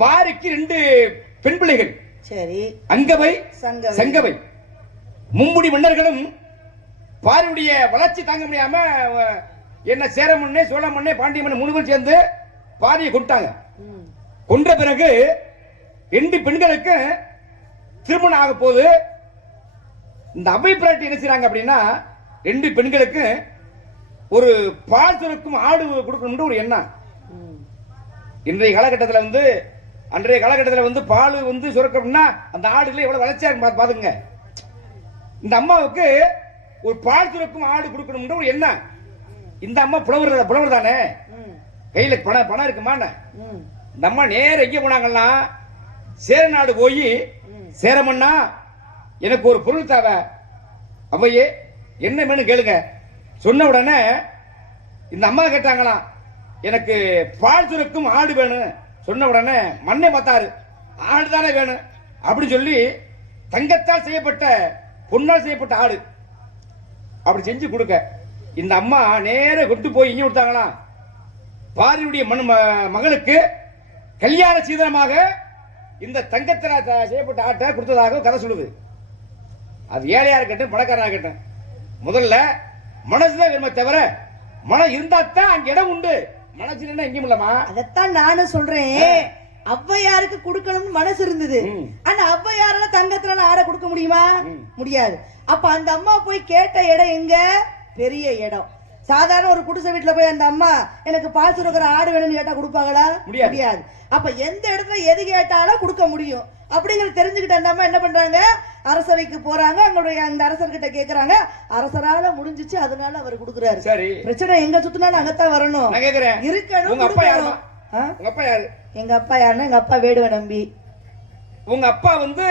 பாரிக்கு 2 பெண் பிள்ளைகள். சரி அங்கவை சங்கவை. மும்முடி மன்னர்களும் பாரியுடைய வளர்ச்சி தாங்க முடியாம என்ன சேர மண்ணே சோழ மண்ணே பாண்டிய மண்ணே 3 பேர் சேர்ந்து பாரியை கொண்டாங்க. கொன்ற பிறகு 2 பெண்களுக்கு திருமணம் ஆக போது இந்த அவை பிராட்டி என்ன செய்றாங்க அப்படின்னா 2 பெண்களுக்கு ஒரு பால் சுரக்கும் ஆடு கொடுக்கணும்னு ஒரு எண்ணம். இன்றைய காலகட்டத்தில் வந்து அன்றைய காலகட்டத்தில் வந்து பால் வந்து சுரக்கணும்னா அந்த ஆடுல எவ்வளவு வளர்ச்சியா இருக்கு பாத்துங்க. இந்த அம்மாவுக்கு ஒரு பால் சுரக்கும் ஆடு கொடுக்கணும்னு ஒரு எண்ணம். இந்த அம்மா புலவர் தானே, கையில பணம் இருக்குமா? இந்த அம்மா நேர எங்க போனாங்கன்னா சேர நாடு போய் சேரமண்ணா எனக்கு ஒரு பொருள் தேவை, அவையே என்ன வேணும் கேளுங்க. சொன்ன உடனே இந்த அம்மா கேட்டாங்களாம் எனக்கு பால் சுரக்கும் ஆடு வேணும். சொன்ன உடனே மண்ணை பார்த்தாரு, ஆடு தானே வேணும் அப்படின்னு சொல்லி தங்கத்தால் செய்யப்பட்ட பொன்னால் செய்யப்பட்ட ஆடு அப்படி செஞ்சு கொடுக்க இந்த அம்மா நேர கொண்டு போய் இங்க கொடுத்தாங்களாம் பாரியுடைய மகளுக்கு கல்யாண சீதனமாக இந்த தங்கத்தில செய்யப்பட்ட ஆட்டை கொடுத்ததாக கதை சொல்லுது. அது ஏழையா இருக்கட்டும் பணக்காரனா இருக்கட்டும், முதல்ல மனசுதான் வேணுமே தவிர மனம் இருந்தா தான் அங்க இடம் உண்டு. மனசு இல்லைன்னா எங்கேயும் இல்லமா. அதத்தான் நானும் சொல்றேன். ஔவையாருக்கு கொடுக்கணும்னு மனசு இருந்தது. ஆனா ஔவையாரால தங்கத்துல ஆடை கொடுக்க முடியுமா? முடியாது. அப்ப அந்த அம்மா போய் கேட்ட இடம் எங்க? பெரிய இடம். சாதாரண ஒரு குடிசை வீட்டுல போய் அந்த அம்மா எனக்கு பால் சுரக்கிற ஆடு வேணும்னு கேட்டா கொடுப்பாங்களா? முடியாது. அப்ப எந்த இடத்துல எது கேட்டாலும் கொடுக்க முடியும் அப்படிங்கறது தெரிஞ்சுக்கிட்ட அந்த அம்மா என்ன பண்றாங்க, அரசவைக்கு போறாங்க. அவங்களுடைய அந்த அரசர்கிட்ட கேக்குறாங்க. அரசரால முடிஞ்சிச்சு, அதனால அவர் கொடுக்குறாரு. சரி, பிரச்சனை எங்க சுத்தினாலும் அங்கத்தான் வரணும். நான் கேக்குறேன், இருக்கணும். உங்க அப்பா யாரு? உங்க அப்பா யாரு? எங்க அப்பா யாருன்னா எங்க அப்பா வேடுவ நம்பி. உங்க அப்பா வந்து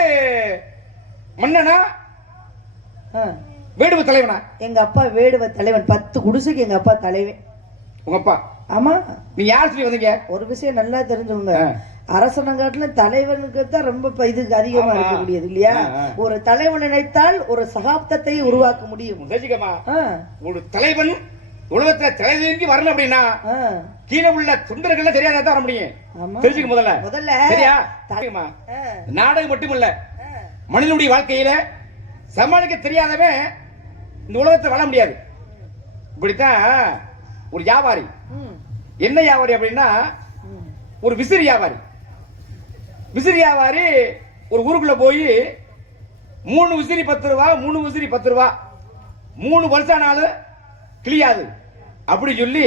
மன்னனா வேடுவ தலைவனா? எங்க அப்பா வேடுவ தலைவன். 10 குடிசைக்கு எங்க அப்பா தலைவன். உங்க அப்பா? ஆமா. நீ யார் சொல்லி வந்தீங்க? ஒரு விஷயம் நல்லா தெரிஞ்சுங்க, அரசனங்காட்டுல தலைவனுக்கு தான் ரொம்ப இது அதிகமா இருக்கக்கூடியது இல்லையா? ஒரு தலைவன் நினைத்தால் ஒரு சகாப்தத்தை உருவாக்க முடியும். ஒரு தலைவன் உலகத்துல தலைவனுக்கு வரணும் அப்படின்னா கீழே உள்ள தொண்டர்கள் தெரியாதான் வர முடியும். தெரிஞ்சுக்க முதல்ல சரியா? நாடகம் மட்டுமல்ல, மனிதனுடைய வாழ்க்கையில சமாளிக்க தெரியாதவன் இந்த உலகத்தை வாழ முடியாது. இப்படித்தான் ஒரு வியாபாரி. என்ன வியாபாரி அப்படின்னா ஒரு விசிறி வியாபாரி. விசிறி வியாபாரி ஒரு ஊருக்குள்ள போய் 3 விசிறி 10 ரூபா, 3 விசிறி 10 ரூபா, 3 வருஷம் ஆனாலும் கிளியாது அப்படி சொல்லி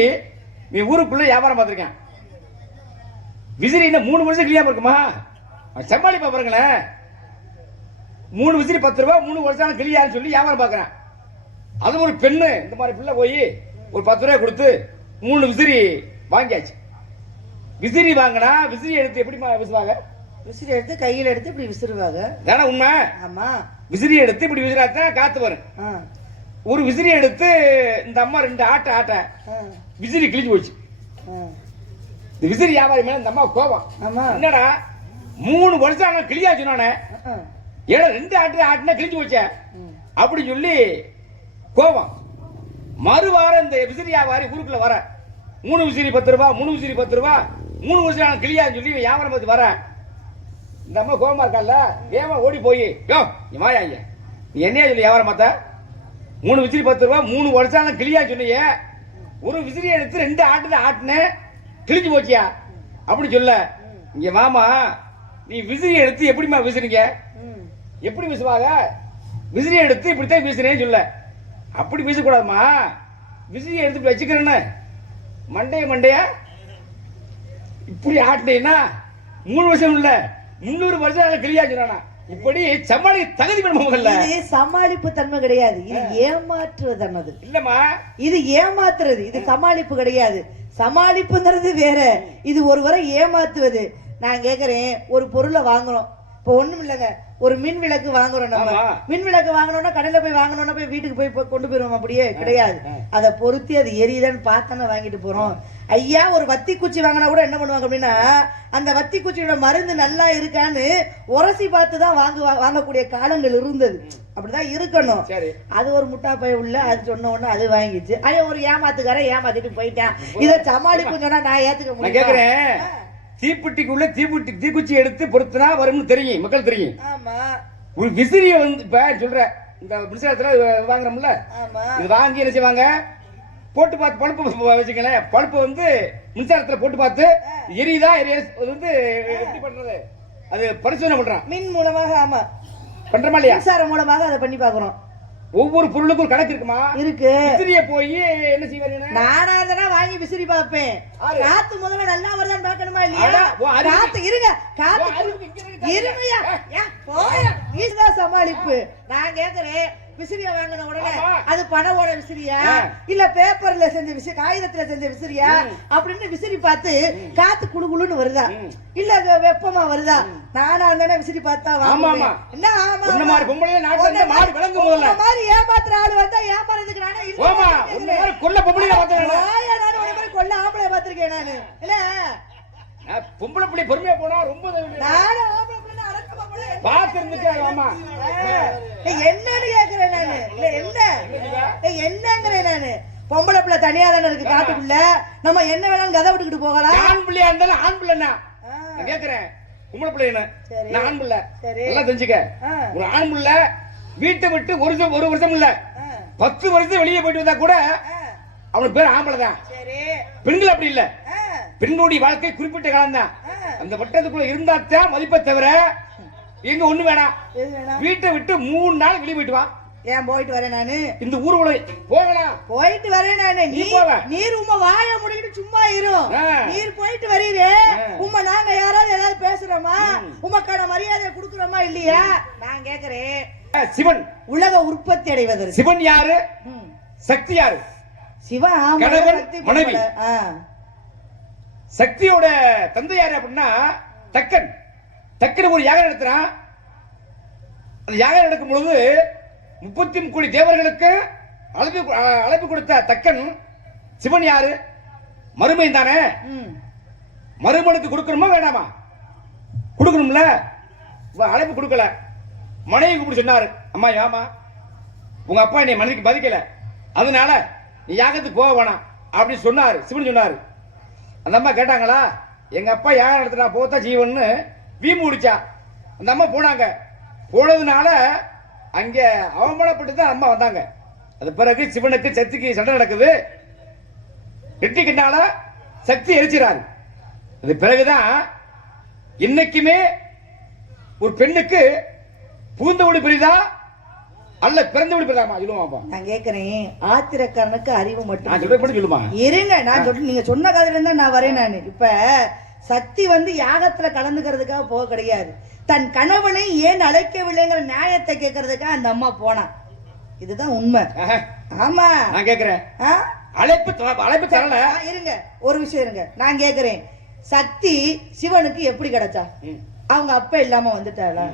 நீ ஊருக்குள்ள வியாபாரம் பார்த்திருக்கேன். விசிறி 3 வருஷம் கிளியாம இருக்குமா? சமாளிப்பா பாருங்களேன். 3 விசிறி 10 ரூபா, 3 வருஷம் கிளியான்னு சொல்லி வியாபாரம் பார்க்கறேன். அது ஒரு பெண்ணு இந்த மாதிரி பிள்ளை போய் ஒரு 10 ரூபாய் கொடுத்து 3 விசிறி வாங்கியாச்சு. விசிறி வாங்கினா விசிறி எடுத்து எப்படி விசுவாங்க? விசிறி எடுத்து கையில எடுத்து இப்படி விசிறுவாங்க. தானே உண்மை? ஆமா. விசிறி எடுத்து இப்படி விசிறாத்தான் காத்து வரும். ஒரு விசிறி எடுத்து இந்த அம்மா 2 ஆட்ட விசிறி கிழிஞ்சு போச்சு. இந்த விசிறி வியாபாரி மேல இந்த அம்மா கோபம். என்னடா 3 வருஷம் கிளியா சொன்னானே, ஏன்னா 2 ஆட்டுனா கிழிஞ்சு போச்ச அப்படி சொல்லி கோபம். மறுவாரம் இந்த விசிறி வியாபாரி ஊருக்குள்ள வர 3 விசிறி 10 ரூபா, 3 விசிறி 10 ரூபா, 3 வருஷம் கிளியான்னு சொல்லி வியாபாரம் பார்த்து வர இந்த அம்மா கோபமா இருக்கல்ல, ஏமா ஓடி போய் யோ நீ வாயா ஐயா, நீ என்னையா சொல்லி வியாபாரம் பார்த்த? 3 விசிறி 10 ரூபா, 3 வருஷம் கிளியா சொன்னியே, ஒரு விசிறி எடுத்து 2 ஆட்டுன கிழிஞ்சு போச்சியா அப்படி சொல்ல. இங்க மாமா, நீ விசிறி எடுத்து எப்படிமா விசிறீங்க? எப்படி விசுவாங்க? விசிறி எடுத்து இப்படித்தான் வீசுறேன்னு சொல்ல. அப்படி வீசக்கூடாதுமா, விசிறி எடுத்து வச்சுக்கிறேன்னு மண்டைய இப்படி ஆட்டினா 3 வருஷம் இல்ல 300 வருஷம் கிளியா சொன்னா. இப்படி சமாளி தகுதி பண்ணுவாங்கல்ல. இது சமாளிப்பு தன்மை கிடையாது, இது ஏமாற்றுவது இல்லம்மா. இது ஏமாத்துறது, இது சமாளிப்பு கிடையாது. சமாளிப்புங்கிறது வேற, இது ஒருவரை ஏமாத்துவது. நான் கேக்குறேன், ஒரு பொருளை வாங்குறோம். இப்ப ஒண்ணும் இல்லங்க, ஒரு மின் விளக்கு வாங்குறோம். நம்ம மின் விளக்கு வாங்கணும்னா கடையில போய் வாங்கணும்னா போய் வீட்டுக்கு போய் கொண்டு போயிருவோம்? அப்படியே கிடையாது. அதை பொருத்தி அது எரியுதான்னு பார்த்தானே வாங்கிட்டு போறோம். ஐயா, ஒரு வத்தி குச்சி வாங்கினா கூட என்ன பண்ணுவாங்க அப்படின்னா, அந்த வத்தி குச்சியோட மருந்து நல்லா இருக்கான்னு உரசி பார்த்து தான் வாங்கக்கூடிய காலங்கள் இருந்தது. அப்படிதான் இருக்கணும். அது ஒரு முட்டா பைய உள்ள அது சொன்ன உடனே அது வாங்கிச்சு. அதே ஒரு ஏமாத்துக்கார ஏமாத்திட்டு போயிட்டான். இதை சமாளிப்பு சொன்னா நான் ஏத்துக்க முடியும். தீப்பெட்டிக்குள்ள தீக்குச்சி எடுத்து பொறுத்துனா வரும்னு தெரியும், மக்கள் தெரியும். ஒரு விசிறிய வந்து இப்ப சொல்ற இந்த மின்சாரத்துல வாங்குறோம்ல, இது வாங்கி என்ன செய்வாங்க, போட்டு பார்த்து பழுப்பு வச்சுக்கல, பழுப்பு வந்து மின்சாரத்துல போட்டு பார்த்து எரியுதா வந்து எப்படி பண்றது, அது பரிசோதனை பண்றான் மின் மூலமாக. ஆமா, பண்றமா இல்லையா? மின்சாரம் மூலமாக அதை பண்ணி பாக்குறோம். ஒவ்வொரு பொருளுக்கும் ஒரு கணக்கு இருக்குமா? இருக்கு. விசிறிய போய் என்ன செய்வாங்க, நானா தான் வாங்கி விசிறி பாப்பேன். காத்து முதல்ல நல்லா வருதான்னு பாக்கணுமா இல்லையா? காத்து இருங்க, காத்து இருங்கயா, போயா இதுதான் சமாளிப்பு. நான் கேக்குறேன், விசிறியா வாங்கின உடனே அது பணவோட விசிறியா இல்ல பேப்பர்ல செஞ்ச விசிறி, காகிதத்துல செஞ்ச விசிறியா அப்படின்னு விசிறி பார்த்து காத்து குளுகுளுன்னு வருதா இல்ல வெப்பமா வருதா? நானா தானே விசிறி பார்த்தா வாங்குவேன். என்ன ஆமா, இந்த மாதிரி பொம்பளைய நாட்டுல மாடு விளங்கு முதல்ல மாதிரி ஏமாத்துற ஆளு வந்தா ஏமாறதுக்கு நானே இல்ல. ஓமா, இந்த மாதிரி கொல்ல பொம்பளைய பார்த்தேன் நானே, ஒரு மாதிரி கொல்ல ஆம்பளை பார்த்திருக்கேன் நானு. இல்ல பொம்பளை பிள்ளை பொறுமையா போனா ரொம்ப நானே ஆம்பளை பிள்ளை அரக்கமா போல பாத்துருந்துட்டேன். ஆமா, என்னன்னு கேக்குறேன் நானு. இல்ல என்ன என்னங்கறேன் நானு. பொம்பளை பிள்ளை தனியா தானே இருக்கு காட்டுக்குள்ள, நம்ம என்ன வேணாலும் கதை விட்டுக்கிட்டு போகலாம். ஆண் பிள்ளையா இருந்தாலும் ஆண் பிள்ளைனா கேக்குறேன், பொம்பளை பிள்ளை சரி. நான் ஆண் பிள்ளை சரி. எல்லாம் தெரிஞ்சுக்க. ஆ. ஒரு ஆண் பிள்ளை வீட்டை விட்டு ஒரு வருஷம் இல்ல 10 வருஷம் வெளியே போயிட்டு வந்தா கூட அவனுக்கு பேர் ஆம்பளை தான். சரி. பெண்கள் அப்படி இல்ல. பெண்களுடைய வாழ்க்கை குறிப்பிட்ட காலம் தான். அந்த வட்டத்துக்குள்ள இருந்தாத்தான் மதிப்பை தவிர எங்க ஒண்ணு வேணாம். வீட்டை விட்டு 3 நாள் வெளியே போயிட்டு வா. ஏன் போயிட்டு வரேன் நானு? இந்த ஊருக்குள்ள போகலாம். போயிட்டு வரேன் நானு. நீர் உமா வாய முடிக்கிட்டு சும்மா இரு. நீர் போயிட்டு வரீரே உமா நாங்க யாராவது ஏதாவது பேசுறோமா? உமக்கான மரியாதை கொடுக்குறோமா இல்லையா? நான் கேக்குறேன். சிவன் உலக உற்பத்தி அடைவதற்கு சிவன் யாரு? சக்தி யாரு? சிவன் கணவன் மனைவி. சக்தியோட தந்தை யாரு அப்படின்னா தக்கன். தக்கன் ஒரு யாகம் நடத்துறான். அந்த யாகம் நடக்கும் பொழுது 33 கோடி தேவர்களுக்கு அழைப்பு கொடுத்த தக்கன் சிவன் யாரு? மருமையன் தானே. மருமனுக்கு கொடுக்கணுமா வேணாமா? கொடுக்கணும்ல. அழைப்பு கொடுக்கல. மனைவி கூப்பிட்டு சொன்னாரு, அம்மா ஏமா உங்க அப்பா என்னை மனைவிக்கு பதிக்கல, அதனால நீ யாகத்துக்கு போக வேணாம் அப்படின்னு சொன்னாரு. சிவன் சொன்னாரு. அந்த அம்மா கேட்டாங்களா? எங்க அப்பா யாகம் நடத்தினா போத்தா ஜீவன் வீம்பு முடிச்சா. அந்த அம்மா போனாங்க. போனதுனால அங்க அவமானப்பட்டு தான் அம்மா வந்தாங்க. அது பிறகு சிவனுக்கு சக்திக்கு சண்டை நடக்குது. நெற்றிக்கிட்டால சக்தி எரிச்சிறாரு. அது பிறகுதான் இன்னைக்குமே ஒரு பெண்ணுக்கு புகுந்த வீடு பெரிதா அல்ல பிறந்த வீடு பெரிதாமா சொல்லுவாப்பா? நான் கேக்குறேன். ஆத்திரக்காரனுக்கு அறிவு மட்டும் நான் சொல்றேன் சொல்லுமா? இருங்க, நான் சொல்றேன். நீங்க சொன்ன கதையில இருந்தா நான் வரேன். நானு இப்ப சக்தி யாகத்துல கலந்துக்கிறதுக்காக போக கிடையாது. தன் கணவனை ஏன் அழைக்கவில்லைங்கிற நியாயத்தை கேட்கறதுக்காக அந்த அம்மா போனா. இதுதான் உண்மை. ஆமா நான் கேக்குறேன். அழைப்பு தரல. இருங்க ஒரு விஷயம் இருங்க. நான் கேக்குறேன். சக்தி சிவனுக்கு எப்படி கிடைச்சா? அவங்க அப்பா இல்லாம வந்துட்டாளா?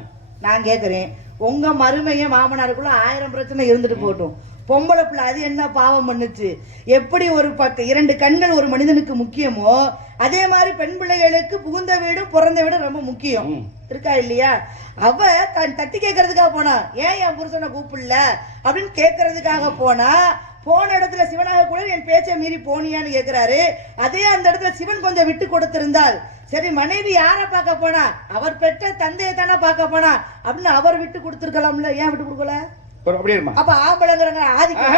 நான் கேக்குறேன். உங்க மருமைய மாமனாருக்குள்ள 1000 பிரச்சனை இருந்துட்டு போட்டும். பொம்பளை பிள்ளை அது என்ன பாவம் பண்ணுச்சு? எப்படி ஒரு 2 கண்கள் ஒரு மனிதனுக்கு முக்கியமோ அதே மாதிரி பெண் பிள்ளைகளுக்கு புகுந்த வீடும் பிறந்த வீடும் ரொம்ப முக்கியம். இருக்கா இல்லையா? அவ தான் தட்டி கேட்கறதுக்காக போனா. ஏன் என் புருஷனை கூப்பிடல அப்படின்னு கேட்கறதுக்காக போனா. போன இடத்துல சிவனாக கூட என் பேச்சை மீறி போனியான்னு கேட்கிறாரு. அதே அந்த இடத்துல சிவன் கொஞ்சம் விட்டு கொடுத்திருந்தால் சரி மனைவி யார பார்க்க போனா? அவர் பெற்ற தந்தையை தானே பார்க்க போனா அப்படின்னு அவர் விட்டு கொடுத்திருக்கலாம்ல. ஏன் விட்டு கொடுக்கல? அப்ப ஆம்பளைங்கிறங்க ஆதிக்கம்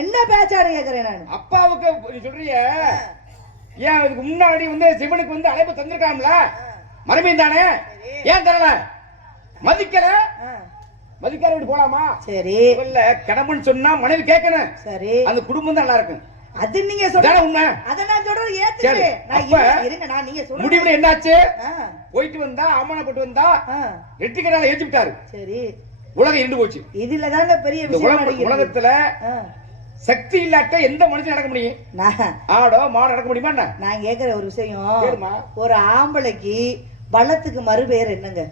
என்ன பேச்சாரு கேக்குறேன் நான். அப்பாவுக்கு சொல்றிய ஏன் அதுக்கு முன்னாடி சிவனுக்கு அழைப்பு தந்திருக்காம்ல, மறுமையும் தானே, ஏன் தரல? மதிக்கல. மதிக்கார வீட்டு போலாமா? சரி இல்ல கணவன் சொன்னா மனைவி கேட்கணும். சரி அந்த குடும்பம் தான் நல்லா இருக்கும். அது நீங்க சொல்ற உண்மை. அத நான் சொல்றது ஏத்துக்கிறேன். நான் இருங்க, நான் நீங்க சொல்ற முடிவுல என்னாச்சு? போயிட்டு வந்தா அவமானப்பட்டு வந்தா ரெட்டிக்கனால ஏத்தி விட்டாரு. சரி உலகம் இருந்து போச்சு. இதுல தாங்க பெரிய விஷயம். உலகத்துல சக்தி இல்லாட்ட எந்த மனுஷன் நடக்க முடியும்? ஆடோ மாடு நடக்க முடியுமா? நான் கேக்குற ஒரு விஷயம். ஒரு ஆம்பளைக்கு பலத்துக்கு மறுபெயர் என்னங்க?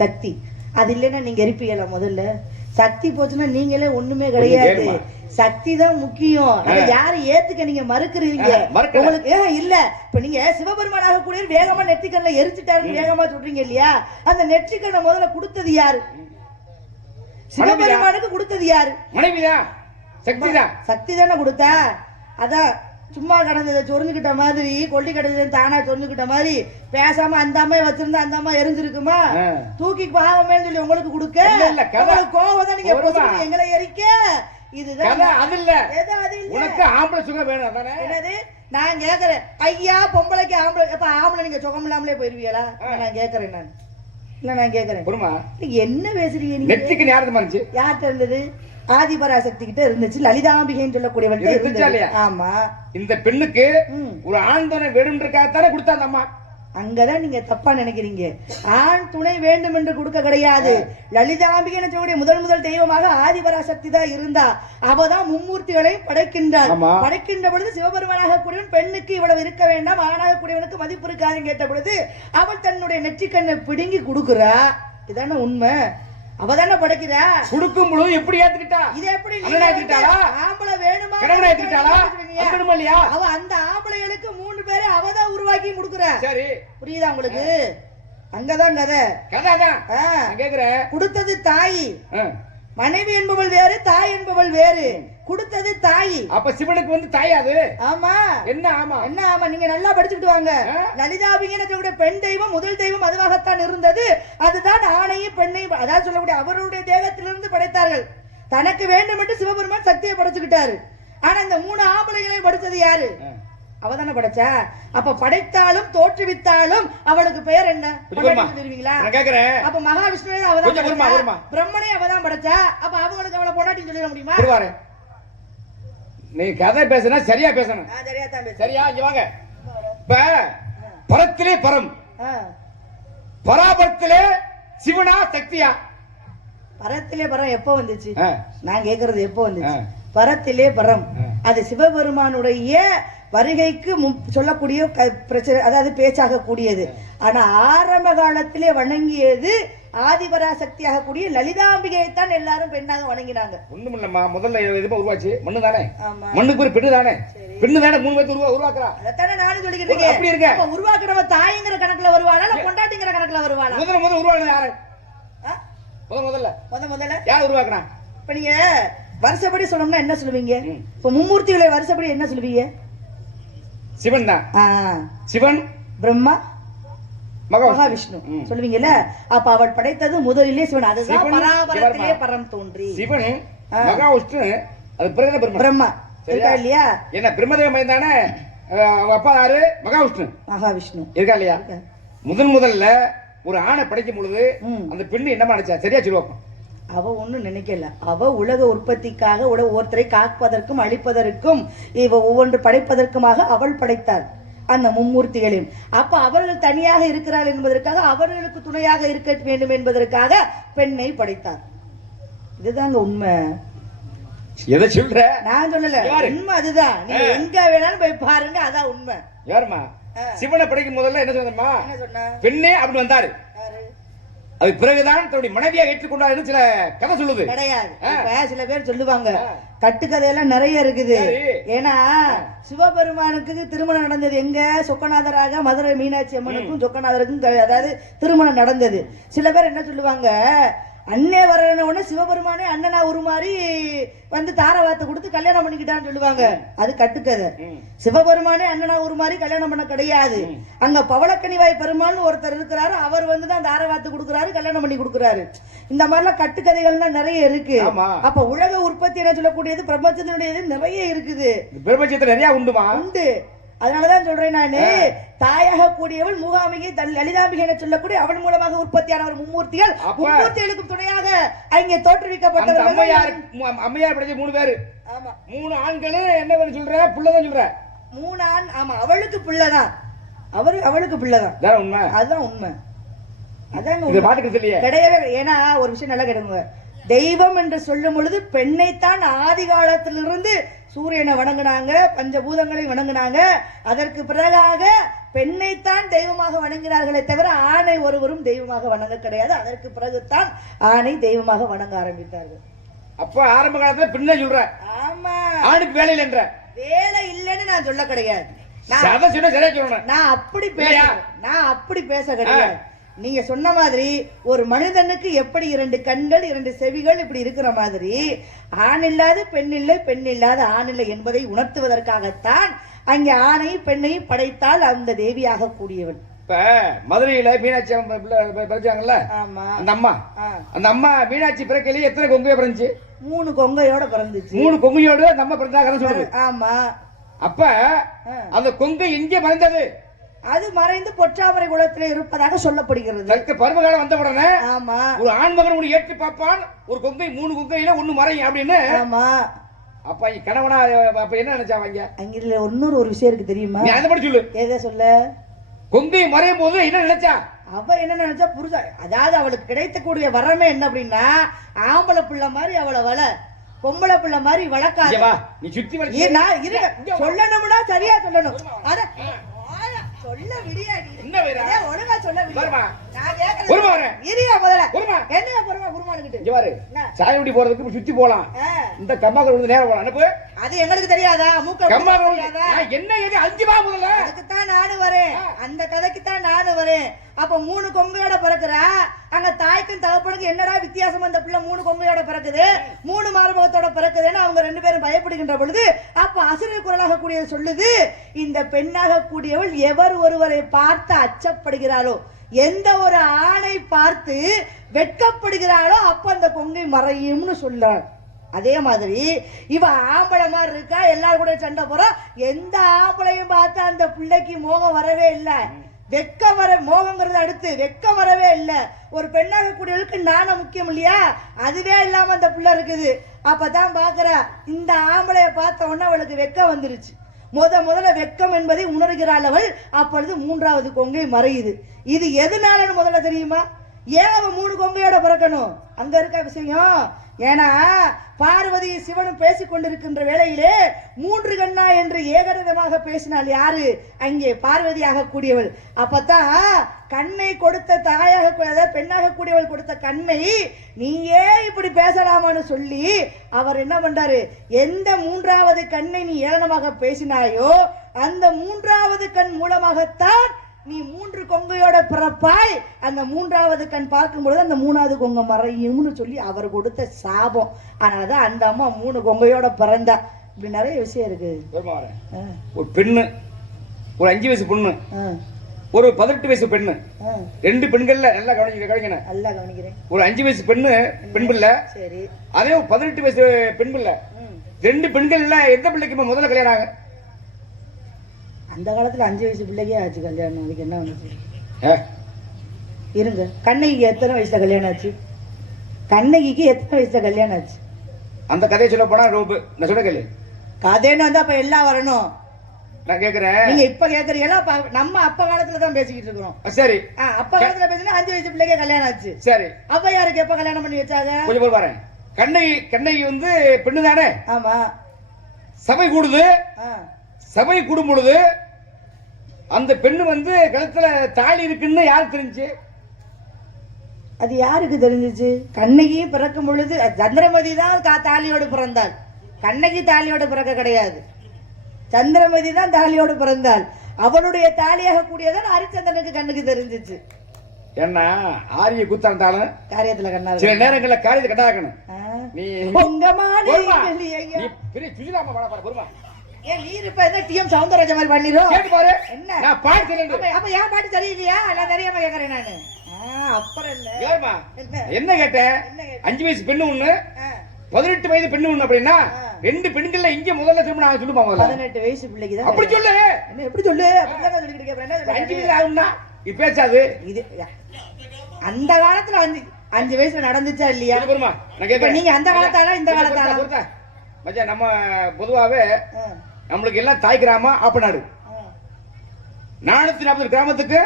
சக்தி. அது இல்லைன்னா நீங்க எரிப்பீங்களா? முதல்ல சக்தி போச்சுன்னா நீங்களே ஒண்ணுமே கிடையாது. சக்தி தான் முக்கியம். அதை யாரு ஏத்துக்க நீங்க மறுக்கிறீங்க? உங்களுக்கு இல்ல. இப்ப நீங்க சிவபெருமானாக கூட வேகமா நெற்றிக்கண்ண எரிச்சுட்டாருன்னு வேகமா சொல்றீங்க இல்லையா? அந்த நெற்றிக்கண்ணை முதல்ல கொடுத்தது யாரு? சிவபெருமானுக்கு கொடுத்தது யாரு? மனைவிதான். சக்திதான். சக்தி தானே கொடுத்தா. அதான் சும்மா கடந்ததை சொரிஞ்சுக்கிட்ட மாதிரி கொல்லி கடந்தது தானா சொரிஞ்சுக்கிட்ட மாதிரி பேசாம அந்த அம்மா வச்சிருந்தா அந்த அம்மா எரிஞ்சிருக்குமா? தூக்கி பாவமே சொல்லி உங்களுக்கு கொடுக்க கோவம் தான் நீங்க எங்களை எரிக்க. இதுதான் அது இல்ல. உனக்கு ஆம்பளை சுகம் வேணும் அதானே? என்னது நான் கேக்குறேன். ஐயா பொம்பளைக்கு ஆம்பளை அப்ப ஆம்பளை நீங்க சுகம் இல்லாமலே போயிருவீங்களா? நான் கேக்குறேன். நான் இல்ல நான் கேக்குறேன். என்ன பேசுறீங்க நீங்க? நெற்றிக்கு யாருக்கு இருந்துச்சு? யார்கிட்ட இருந்தது? ஆதிபராசக்தி கிட்ட இருந்துச்சு. லலிதாம்பிகைன்னு சொல்லக்கூடியவன். ஆமா. இந்த பெண்ணுக்கு ஒரு ஆண் துணை வேணும்ன்றதுக்காகத்தானே கொடுத்தா அந்த அம்மா. அங்கதான் நீங்க தப்பா நினைக்கிறீங்க. ஆண் துணை வேண்டும் என்று கொடுக்க கிடையாது. லலிதாம்பிகை சொல்லக்கூடிய முதல் தெய்வமாக ஆதிபராசக்தி தான் இருந்தா. அவதான் மும்மூர்த்திகளையும் படைக்கின்றார். படைக்கின்ற பொழுது சிவபெருமானாக கூடியவன் பெண்ணுக்கு இவ்வளவு இருக்க வேண்டாம், ஆணாக கூடியவனுக்கு மதிப்பு இருக்காதுன்னு கேட்ட பொழுது அவள் தன்னுடைய நெற்றிக்கண்ணை பிடுங்கி கொடுக்குறா. இதான உண்மை. அவதான படைக்கிறா. கொடுக்கும் பொழுது எப்படி ஏத்துக்கிட்டா? இது எப்படி ஆம்பளை வேணுமா இல்லையா? அவ அந்த ஆம்பளைகளுக்கு 3 பேரை அவதான் உருவாக்கி கொடுக்குற. சரி புரியுதா உங்களுக்கு? அங்கதான் கதைதான் கேக்குறேன். கொடுத்தது தாய். மனைவி என்பவள் வேறு, தாய் என்பவள் வேறு. கொடுத்தது தாய். அப்ப சிவனுக்கு வந்து தாயாது. ஆமா. என்ன ஆமா? என்ன ஆமா? நீங்க நல்லா படிச்சுட்டு வாங்க. லலிதாம்பிகைன்னு சொல்லக்கூடிய பெண் தெய்வம் முதல் தெய்வம் அதுவாகத்தான் இருந்தது. அதுதான் ஆணையும் பெண்ணையும் அதாவது சொல்லக்கூடிய அவருடைய தேகத்திலிருந்து படைத்தார்கள். தனக்கு வேண்டும் என்று சிவபெருமான் சக்தியை படைச்சுக்கிட்டாரு. ஆனா இந்த 3 ஆம்பளைகளையும் படைச்சது யாரு? அவதானே படைச்சா. அப்ப படைத்தாலும் தோற்றுவித்தாலும் அவளுக்கு பெயர் என்ன சொல்லுவீங்களா? அப்ப மகாவிஷ்ணுவே அவதான், பிரம்மனே அவதான் படைச்சா. அப்ப அவங்களுக்கு அவளை பொண்டாட்டின்னு சொல்லிட முடியுமா? நீ கதை பேசுனா சரியா பேசணும். சரியா தான் பேச. சரியா? இங்க வாங்க. இப்ப பரத்திலே பரம், பராபரத்திலே சிவனா சக்தியா? பரத்திலே பரம் எப்ப வந்துச்சு? நான் கேக்குறது எப்ப வந்துச்சு? பரத்திலே பரம் அது சிவபெருமானுடைய வருகைக்கு சொல்லக்கூடிய பிரச்சனை, அதாவது பேச்சாக கூடியது. ஆனா ஆரம்ப காலத்திலே வணங்கியது ஆதிபராசக்தியாக கூடிய லலிதாம்பிகையை தான் எல்லாரும் பெண்ணாக வணங்கினாங்க. ஒண்ணும் இல்லம்மா, முதல்ல எதுமா உருவாச்சு மண்ணு தானே. மண்ணுக்கு ஒரு பெண்ணு தானே. பெண்ணு தானே 3 பேர் உருவாக்குறா. அதைத்தானே நானும் சொல்லிக்கிட்டு இருக்கேன். அப்படி இருக்க உருவாக்குறவ தாய்ங்கிற கணக்குல வருவாளா இல்ல பொண்டாட்டிங்கிற கணக்குல வருவாளா? முதல்ல உருவாக்குறது யாரு? முதல்ல யார் உருவாக்குறா? இப்ப நீங்க வருஷப்படி சொன்னோம்னா என்ன சொல்லுவீங்க? இப்ப மும்மூர்த்திகளை வருஷப்படி என்ன சொல்லுவீங்க? சிவன் தான். சிவன், பிரம்மா, மகாவிஷ்ணு சொல்லுவீங்கல்ல. அப்ப அவள் படைத்தது முதலிலே சிவன். அதுதான் பராபரத்திலே பரம் தோன்றி சிவன், மகாவிஷ்ணு, அது பிறகு பிரம்மா. இருக்கா இல்லையா? என்ன பிரம்மதேவன் தானே அப்பா யாரு? மகாவிஷ்ணு இருக்கா இல்லையா? முதல்ல ஒரு ஆணை படைக்கும் பொழுது அந்த பெண்ணு என்ன நினைச்சா? சரியா சொல்லுவாங்க. அவ ஒண்ணும் நினைக்கல. அவ உலக உற்பத்திக்காக ஒருத்தரை காப்பதற்கும் அழிப்பதற்கும் ஒவ்வொன்று படைப்பதற்குமாக அவள் படைத்தாள் அந்த மும்மூர்த்திகளையும். அப்ப அவர்கள் தனியாக இருக்கிறாள் என்பதற்காக அவர்களுக்கு துணையாக இருக்க வேண்டும் என்பதற்காக பெண்ணை படைத்தார். இதுதாங்க உண்மை. எதை சொல்ற? நான் சொல்லல, உண்மை அதுதான். நீங்க எங்க வேணாலும் போய் பாருங்க, அதான் உண்மை. யாருமா? சிவனை படைக்கும் முதல்ல என்ன சொன்னா? பெண்ணே அப்படி வந்தாரு. அது பிறகுதான் தன்னுடைய மனைவியாக ஏற்றுக்கொண்டார் சில கதை சொல்லுது. கிடையாது. சில பேர் சொல்லுவாங்க, கட்டுக்கதையெல்லாம் நிறைய இருக்குது. ஏன்னா சிவபெருமானுக்கு திருமணம் நடந்தது எங்க? சொக்கநாதராக மதுரை மீனாட்சி அம்மனுக்கும் சொக்கநாதருக்கும் அதாவது திருமணம் நடந்தது. சில பேர் என்ன சொல்லுவாங்க, அண்ணே வரணும்னு சிவபெருமானே அண்ணனா உருமாறி வந்து தாரவாத்தை கொடுத்து கல்யாணம் பண்ணிக்கிட்டான்னு சொல்லுவாங்க. அது கட்டுக்கதை. சிவபெருமானே அண்ணனா உருமாறி கல்யாணம் பண்ண கிடையாது. அங்க பவளக்கனிவாய் பெருமான் ஒருத்தர் இருக்கிறாரு, அவர் வந்துதான் தாரவாத்து கொடுக்குறாரு, கல்யாணம் பண்ணி கொடுக்குறாரு. இந்த மாதிரிலாம் கட்டுக்கதைகள்லாம் நிறைய இருக்கு. அப்ப உலக உற்பத்தி என்ன சொல்லக்கூடியது பிரபஞ்சத்தினுடையது நிறைய இருக்குது. பிரபஞ்சத்துல நிறைய உண்டுமா? உண்டு. அதனாலதான் சொல்றேன் நானு, தாயாக கூடியவள் மூகாம்பிகை லலிதாம்பிகை என சொல்லக்கூடிய அவள் மூலமாக உற்பத்தியானவர் மும்மூர்த்திகள். மும்மூர்த்திகளுக்கும் துணையாக அங்கே தோற்றுவிக்கப்பட்டவர் அம்மையார் படைச்ச 3 பேரு. ஆமா, 3 ஆண்களே என்ன சொல்ற? புள்ளதான் சொல்ற. 3 ஆண். ஆமா, அவளுக்கு பிள்ளைதான். அவளுக்கு பிள்ளைதான். உண்மை. அதுதான் உண்மை. அதாங்க கிடையவே. ஏன்னா ஒரு விஷயம் நல்லா கேட்டுங்க, தெய்வம் என்று சொல்லும் பொழுது பெண்ணைத்தான் ஆதி காலத்திலிருந்து சூரியனை வணங்கினாங்க, பஞ்சபூதங்களை வணங்கினாங்க. அதற்கு பிறகாக பெண்ணைத்தான் தெய்வமாக வணங்கினார்களே தவிர ஆணை ஒருவரும் தெய்வமாக வணங்க கிடையாது. அதற்கு பிறகுதான் ஆணை தெய்வமாக வணங்க ஆரம்பித்தார்கள். அப்ப ஆரம்ப காலத்துல பெண்ணை சொல்ற. ஆமா, ஆணுக்கு வேலை இல்லைன்ற. வேலை இல்லைன்னு நான் சொல்ல கிடையாது. நான் அப்படி பேச கிடையாது. நீங்க சொன்ன மாதிரி ஒரு மனிதனுக்கு எப்படி 2 கண்கள் 2 செவிகள் இப்படி இருக்கிற மாதிரி ஆண் இல்லாத பெண் இல்லை, பெண் இல்லாத ஆண் இல்லை என்பதை உணர்த்துவதற்காகத்தான் அங்கே ஆணை பெண்ணையும் படைத்தால் அந்த தேவியாக கூடியவன். இப்ப மதுரையில மீனாட்சி பிறந்தாங்கல்ல, அந்த அம்மா மீனாட்சி பிறக்கையில எத்தனை கொங்கைய பிறந்துச்சு? 3 கொங்கையோட பிறந்துச்சு. 3 கொங்கையோட அந்த அம்மா பிறந்தாங்க சொல்லுது. ஆமா. அப்ப அந்த கொங்கை எங்கே மறைந்தது? அது மறைந்து பொற்றாமரை குலத்திலே இருப்பதாக சொல்லப்படுகிறது. பருவகாலம் வந்த உடனே ஆமா, ஒரு ஆண்மகன் உன்னை ஏற்றி பார்ப்பான், ஒரு கொங்கை 3 கொங்கையில 1 மறையும் அப்படின்னு. ஆமா. அப்ப கணவனா அப்ப என்ன நினைச்சாங்க? அங்க இதுல ஒரு விஷயம் இருக்கு தெரியுமா? நீ அதை பத்தி சொல்லு. எதை சொல்ல? கொங்கை மறையும் போது என்ன நினைச்சா? அவ என்ன நினைச்சா? புருஷ, அதாவது அவளுக்கு கிடைக்கக்கூடிய வரமே என்ன அப்படின்னா, ஆம்பளை பிள்ளை மாதிரி அவளை வள, பொம்பளை பிள்ளை மாதிரி வளர்க்காத. நீ சுத்தி சொல்லணும்னா சரியா சொல்லணும். சொல்ல விடியாடி என்ன ஒழுங்கா சொல்ல விடியா. நான் கேக்குறேன் இரியா முதல்ல என்ன பொறுமா குருமானுக்கிட்ட இங்க பாரு, சாய் ஊட்டி போறதுக்கு சுத்தி போலாம். இந்த கம்மாக்கர் வந்து நேரா போலாம். அனுப்பு. அது எங்களுக்கு தெரியாதா? மூக்க கம்மாக்கர் தெரியாதா? என்ன கேக்க 5 வா முதல்ல. அதுக்கு தான் நானும் வரேன், அந்த கதைக்கு தான் நானும் வரேன். அப்ப 3 கொங்கையோட பிறக்குறா. அங்க தாய்க்கும் தகப்பனுக்கும் என்னடா வித்தியாசம், அந்த பிள்ளை 3 கொங்கையோட பிறக்குது, 3 மார்பகத்தோட பிறக்குதுன்னு அவங்க 2 பேரும் பயப்படுகின்ற பொழுது அப்ப அசுரர் குரலாக கூடியது சொல்லுது, இந்த பெண்ணாக கூடியவள் எவர் ஒருவரை பார்த்து அச்சப்படுகிறாளோ, எந்த ஒரு ஆணை பார்த்து வெட்கப்படுகிறாளோ அப்ப அந்த கொங்கை மறையும்னு சொல்றாள். அதே மாதிரி இவ ஆம்பளை மாதிரி இருக்கா, எல்லாரும் கூட சண்டை போறா, எந்த ஆம்பளையும் பார்த்து அந்த பிள்ளைக்கு மோகம் வரவே இல்லை. வெக்கம் வர, மோகங்கிறது அடுத்து, வெக்கம் வரவே இல்லை. ஒரு பெண்ணாக கூடியவளுக்கு நாணம் முக்கியம் இல்லையா, அதுவே இல்லாம அந்த பிள்ளை இருக்குது. அப்பதான் பாக்குறா, இந்த ஆம்பளைய பார்த்த உடனே அவளுக்கு வெக்கம் வந்துருச்சு. முதல்ல வெக்கம் என்பதை உணர்கிறாள் அவள். அப்பொழுது 3வது கொங்கை மறையுது. இது எதனாலன்னு முதல்ல தெரியுமா? ஏன் அவன் 3 கொங்கையோட பிறக்கணும்? அங்க இருக்க விஷயம். ஏன்னா பார்வதி சிவனும் பேசிக் கொண்டிருக்கின்ற வேளையிலே 3 கண்ணா என்று ஏகரதமாக பேசினாள். யாரு? அங்கே பார்வதியாக கூடியவள். அப்பதான் கண்ணை கொடுத்த தாயாக, பெண்ணாக கூடியவள் கொடுத்த கண்ணை நீயே இப்படி பேசலாமான்னு சொல்லி அவர் என்ன பண்றாரு, எந்த 3வது கண்ணை நீ ஏளனமாக பேசினாயோ அந்த 3வது கண் மூலமாகத்தான் நீ 3 கொங்கையோட பிறப்பாய். அந்த 3வது கண் பார்க்கும் பொழுது அந்த 3வது கொங்கை மறையும்னு சொல்லி அவர் கொடுத்த சாபம். அதனாலதான் அந்த அம்மா 3 கொங்கையோட பிறந்தா. இப்படி நிறைய விஷயம் இருக்கு. ஒரு பெண்ணு, ஒரு 5 வயசு பொண்ணு, ஒரு 18 வயசு பெண்ணு, 2 பெண்கள்ல நல்லா கவனிக்கணும். நல்லா கவனிக்கிறேன். ஒரு 5 வயசு பெண்ணு, பெண் பிள்ளை. சரி. அதே 18 வயசு பெண் பிள்ளை. 2 பெண்கள்ல எந்த பிள்ளைக்கு முதல்ல கல்யாணம் ஆகும்? அந்த காலத்துல 5 வயசு பிள்ளைக்கே ஆச்சு கல்யாணம். அதுக்கு என்ன வந்துச்சு இருங்க. கண்ணகிக்கு எத்தனை வயசுல கல்யாணம் ஆச்சு? கண்ணகிக்கு எத்தனை வயசுல கல்யாணம் ஆச்சு? அந்த கதையை சொல்ல போனா நான் சொல்ல கேளு. கதைன்னு வந்தா அப்ப எல்லாம் வரணும். நான் கேக்குறேன், நீங்க இப்ப கேக்குறீங்களா? நம்ம அப்ப காலத்துல தான் பேசிக்கிட்டு இருக்கிறோம். சரி. அப்ப காலத்துல பேசினா 5 வயசு பிள்ளைக்கே கல்யாணம் ஆச்சு. சரி. அப்ப யாருக்கு எப்ப கல்யாணம் பண்ணி வச்சாங்க? கொஞ்சம் போய் பாருங்க. கண்ணகி வந்து பெண்ணு தானே? ஆமா. சபை கூடுது. சபை கூடும் பொழுது அந்த பெண்ணு வந்து கழுத்துல தாலி இருக்குன்னு யாருக்கு தெரிஞ்சு? அது யாருக்கு தெரிஞ்சிச்சு? கண்ணகியும் பிறக்கும் பொழுது சந்திரமதி தான் தாலியோடு பிறந்தாள். கண்ணகி தாலியோடு பிறக்க கிடையாது. சந்திரமதி தான் தாலியோடு பிறந்தாள். அவளுடைய தாலியாக கூடியதான் ஹரிச்சந்திரனுக்கு கண்ணுக்கு தெரிஞ்சிச்சு. என்ன ஆரிய கூத்தாண்டாலும் காரியத்துல கண்ணா, சில நேரங்கள்ல காரியத்தை கண்டாக்கணும். நீ உங்க மாடி பெரிய சுஜிலாமா வாடா பாரு பொறுமா. ஏன் நீ இப்ப என்ன டிஎம் சௌந்தரராஜன் மாதிரி பண்ணிரும்? கேட்டு பாரு. என்ன நான் பாட்டு சொல்றேன். அப்ப ஏன் பாட்டு சரியில்லையா? நான் தெரியாம கேக்குறேன் நானு. அப்புறம் இல்ல. ஏமா என்ன கேட்டேன்? 5 வயசு பெண்ணு ஒண்ணு, 18 வயது பெண்ணு ஒண்ணு. அப்படின்னா 2 பெண்கள்ல இங்க முதல்ல திரும்ப நான் சொல்லுமா? முதல்ல 18 வயசு பிள்ளைக்கு தான். அப்படி சொல்லு. என்ன எப்படி சொல்லு? அப்படிதான் சொல்லிட்டு இருக்கேன். என்ன 5 வயசு ஆகும்னா இது பேசாது. இது அந்த காலத்துல 5 வயசுல நடந்துச்சா இல்லையா? பொறுமா நான் கேக்குறேன். நீங்க அந்த காலத்தால இந்த காலத்தால மச்சான், நம்ம பொதுவாவே நம்மளுக்கு எல்லாம் தாய் கிராமம் ஆப்பநாடு. 440 கிராமத்துக்கு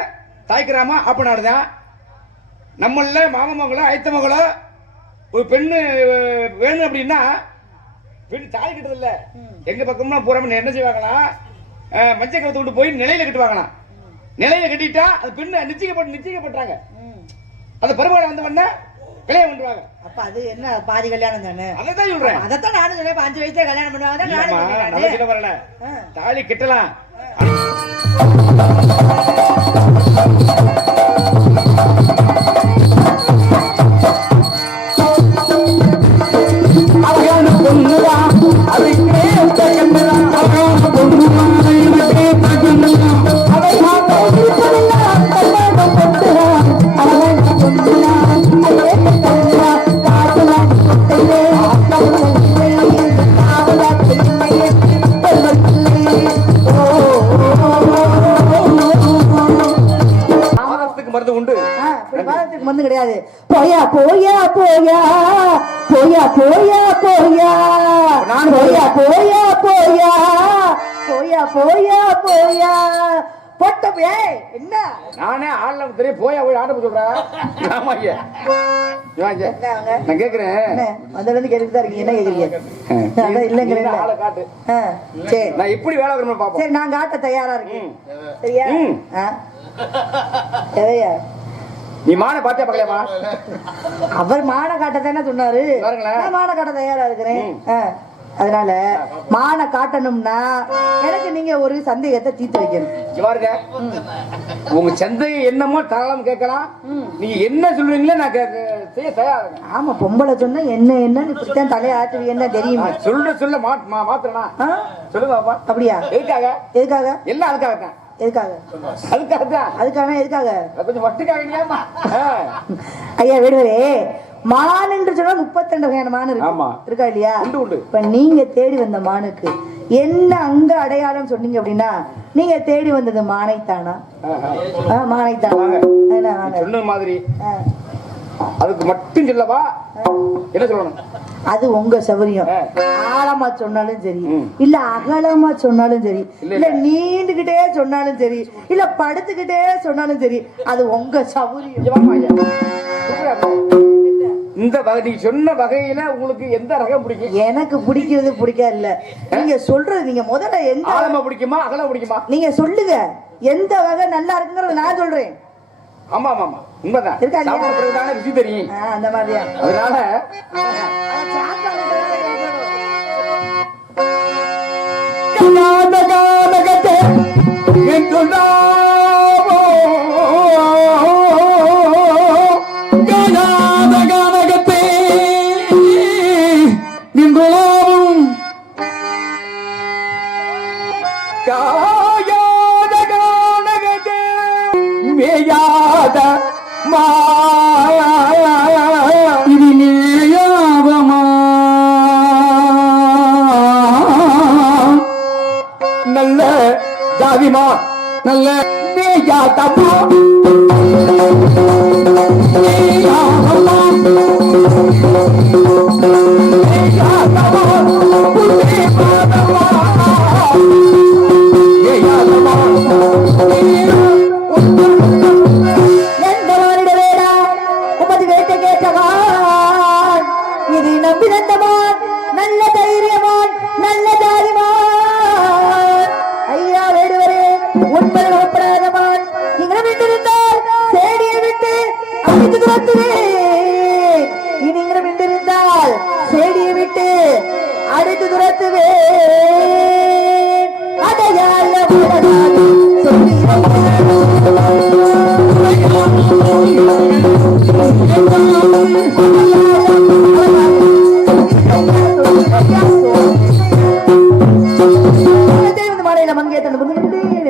தாய் கிராமம் ஆப்பநாடு தான். நம்மள மாமமங்களோ ஐத்த மகளோ ஒரு பெண்ணு வேணும் அப்படின்னா பெண் தாலி கட்டுறது இல்ல. எங்க பக்கம்னா போறோம் என்ன செய்வாங்களா, மஞ்சள் கவுத்து கொண்டு போய் நிலையில கட்டுவாங்களாம். நிலையில கட்டிட்டா அது பெண்ணு நிச்சயிக்கப்பட்டாங்க. அந்த பருவகாலம் வந்த உடனே கல்யாணம் பண்ணுவாங்க. அப்ப அது என்ன பாதி கல்யாணம் தானே? அதான் சொல்றேன். அதத்தான் நானும் சொல்றேன். 5 வயசுல கல்யாணம் பண்ணுவாங்க. நல்ல சொல்ல வரல. தாலி கட்டலாம். அழகான பொண்ணுதா, அதுக்கே தகந்ததா. அழகான பொண்ணுதா, இதுக்கே தகந்ததா. அழகான பொண்ணுதா, அழகான பொண்ணுதா, அழகான பொண்ணுதா, அதுக்கே தகந்ததா. காதலா பொண்ணுதே, காதலா பொண்ணுதே, காதலா பொண்ணுதே, மருந்து உண்டு. மருந்து கிடையாது. போயா போயா போயா போயா போயா போயா நான் போயா போயா போயா போயா போயா போயா போட்டே. என்ன நானே ஆள்ல தெரியும் போயா போய் ஆட சொல்றேன். ஆமா ஐயா, நான் கேக்குறேன். அதுல இருந்து கேட்டுட்டு தான் இருக்கீங்க. என்ன கேக்குறீங்க? இல்லங்க ஆளை காட்டு. சரி, நான் எப்படி வேலை வரணும் பாப்போம். சரி, நான் காட்ட தயாரா இருக்கேன். சரியா? சரியா? நீ மான பாத்தியா பார்க்கலாமா? அவர் மான காட்ட தானே சொன்னாரு. நான் மான காட்ட தயாரா இருக்கிறேன். அதனால மானை காட்டணும்னா எனக்கு நீங்க ஒரு சந்தேகத்தை தீர்த்து வைக்கணும். பாருங்க, உங்க சந்தேகம் என்னமோ தாராளம் கேட்கலாம். நீங்க என்ன சொல்றீங்களோ நான் செய்ய தயார். ஆமா, பொம்பளை சொன்னா என்னன்னு இப்படித்தான் தலையை ஆட்டுவீங்க, என்ன தெரியுமா? சொல்ல மாத்திரனா சொல்லுங்க பாப்பா. அப்படியா? எதுக்காக? எதுக்காக? எல்லாம் அதுக்காக தான். எதுக்காக? எதுக்காக? கொஞ்சம் மட்டுக்காக. ஐயா வேடுவரே, மான் என்று சொன்னா 32 வகையான மான் இருக்கு. இருக்கா இல்லையா? இப்ப நீங்க தேடி வந்த மானுக்கு என்ன அங்க அடையாளம் சொன்னீங்க அப்படின்னா, நீங்க தேடி வந்தது மானைத்தானா? மானைத்தானா? சொன்ன மாதிரி அதுக்கு மட்டும் சொல்லவா? என்ன சொல்லணும்? அது உங்க சௌகரியம். ஆழமா சொன்னாலும் சரி, இல்ல அகலமா சொன்னாலும் சரி, இல்ல நீண்டுகிட்டே சொன்னாலும் சரி, இல்ல படுத்துக்கிட்டே சொன்னாலும் சரி, அது உங்க சௌகரியம். இந்த வகை நீ சொன்ன வகையில உங்களுக்கு எந்த ரகம் பிடிக்கும்? எனக்கு பிடிக்கிறது பிடிக்காது இல்ல, நீங்க சொல்றது. நீங்க முதல்ல எந்த ஆழமா பிடிக்குமா அகலம் பிடிக்குமா? நீங்க சொல்லுங்க, எந்த வகை நல்லா இருக்குங்கிறத நான் சொல்றேன். ஆமா ஆமா ஆமா, உண்மைதான். சாப்பிடுறதுதான ருசி தெரியும். அந்த மாதிரியா? அதனால நல்ல ஜாதிமா நல்ல மேயாதமா இது நம்பி நந்தமான், நல்ல தைரியமான், நல்ல ஜாதிமான். ஐயா வேடுவரே, உண்மை ஒப்படாதமான். நீங்கள் விட்டிருந்தால் சேடியை விட்டு அடித்து துரத்துவேன். நீங்கள் விட்டிருந்தால் சேடியை விட்டு அடித்து துரத்துவேன். அடையாள சொல்லி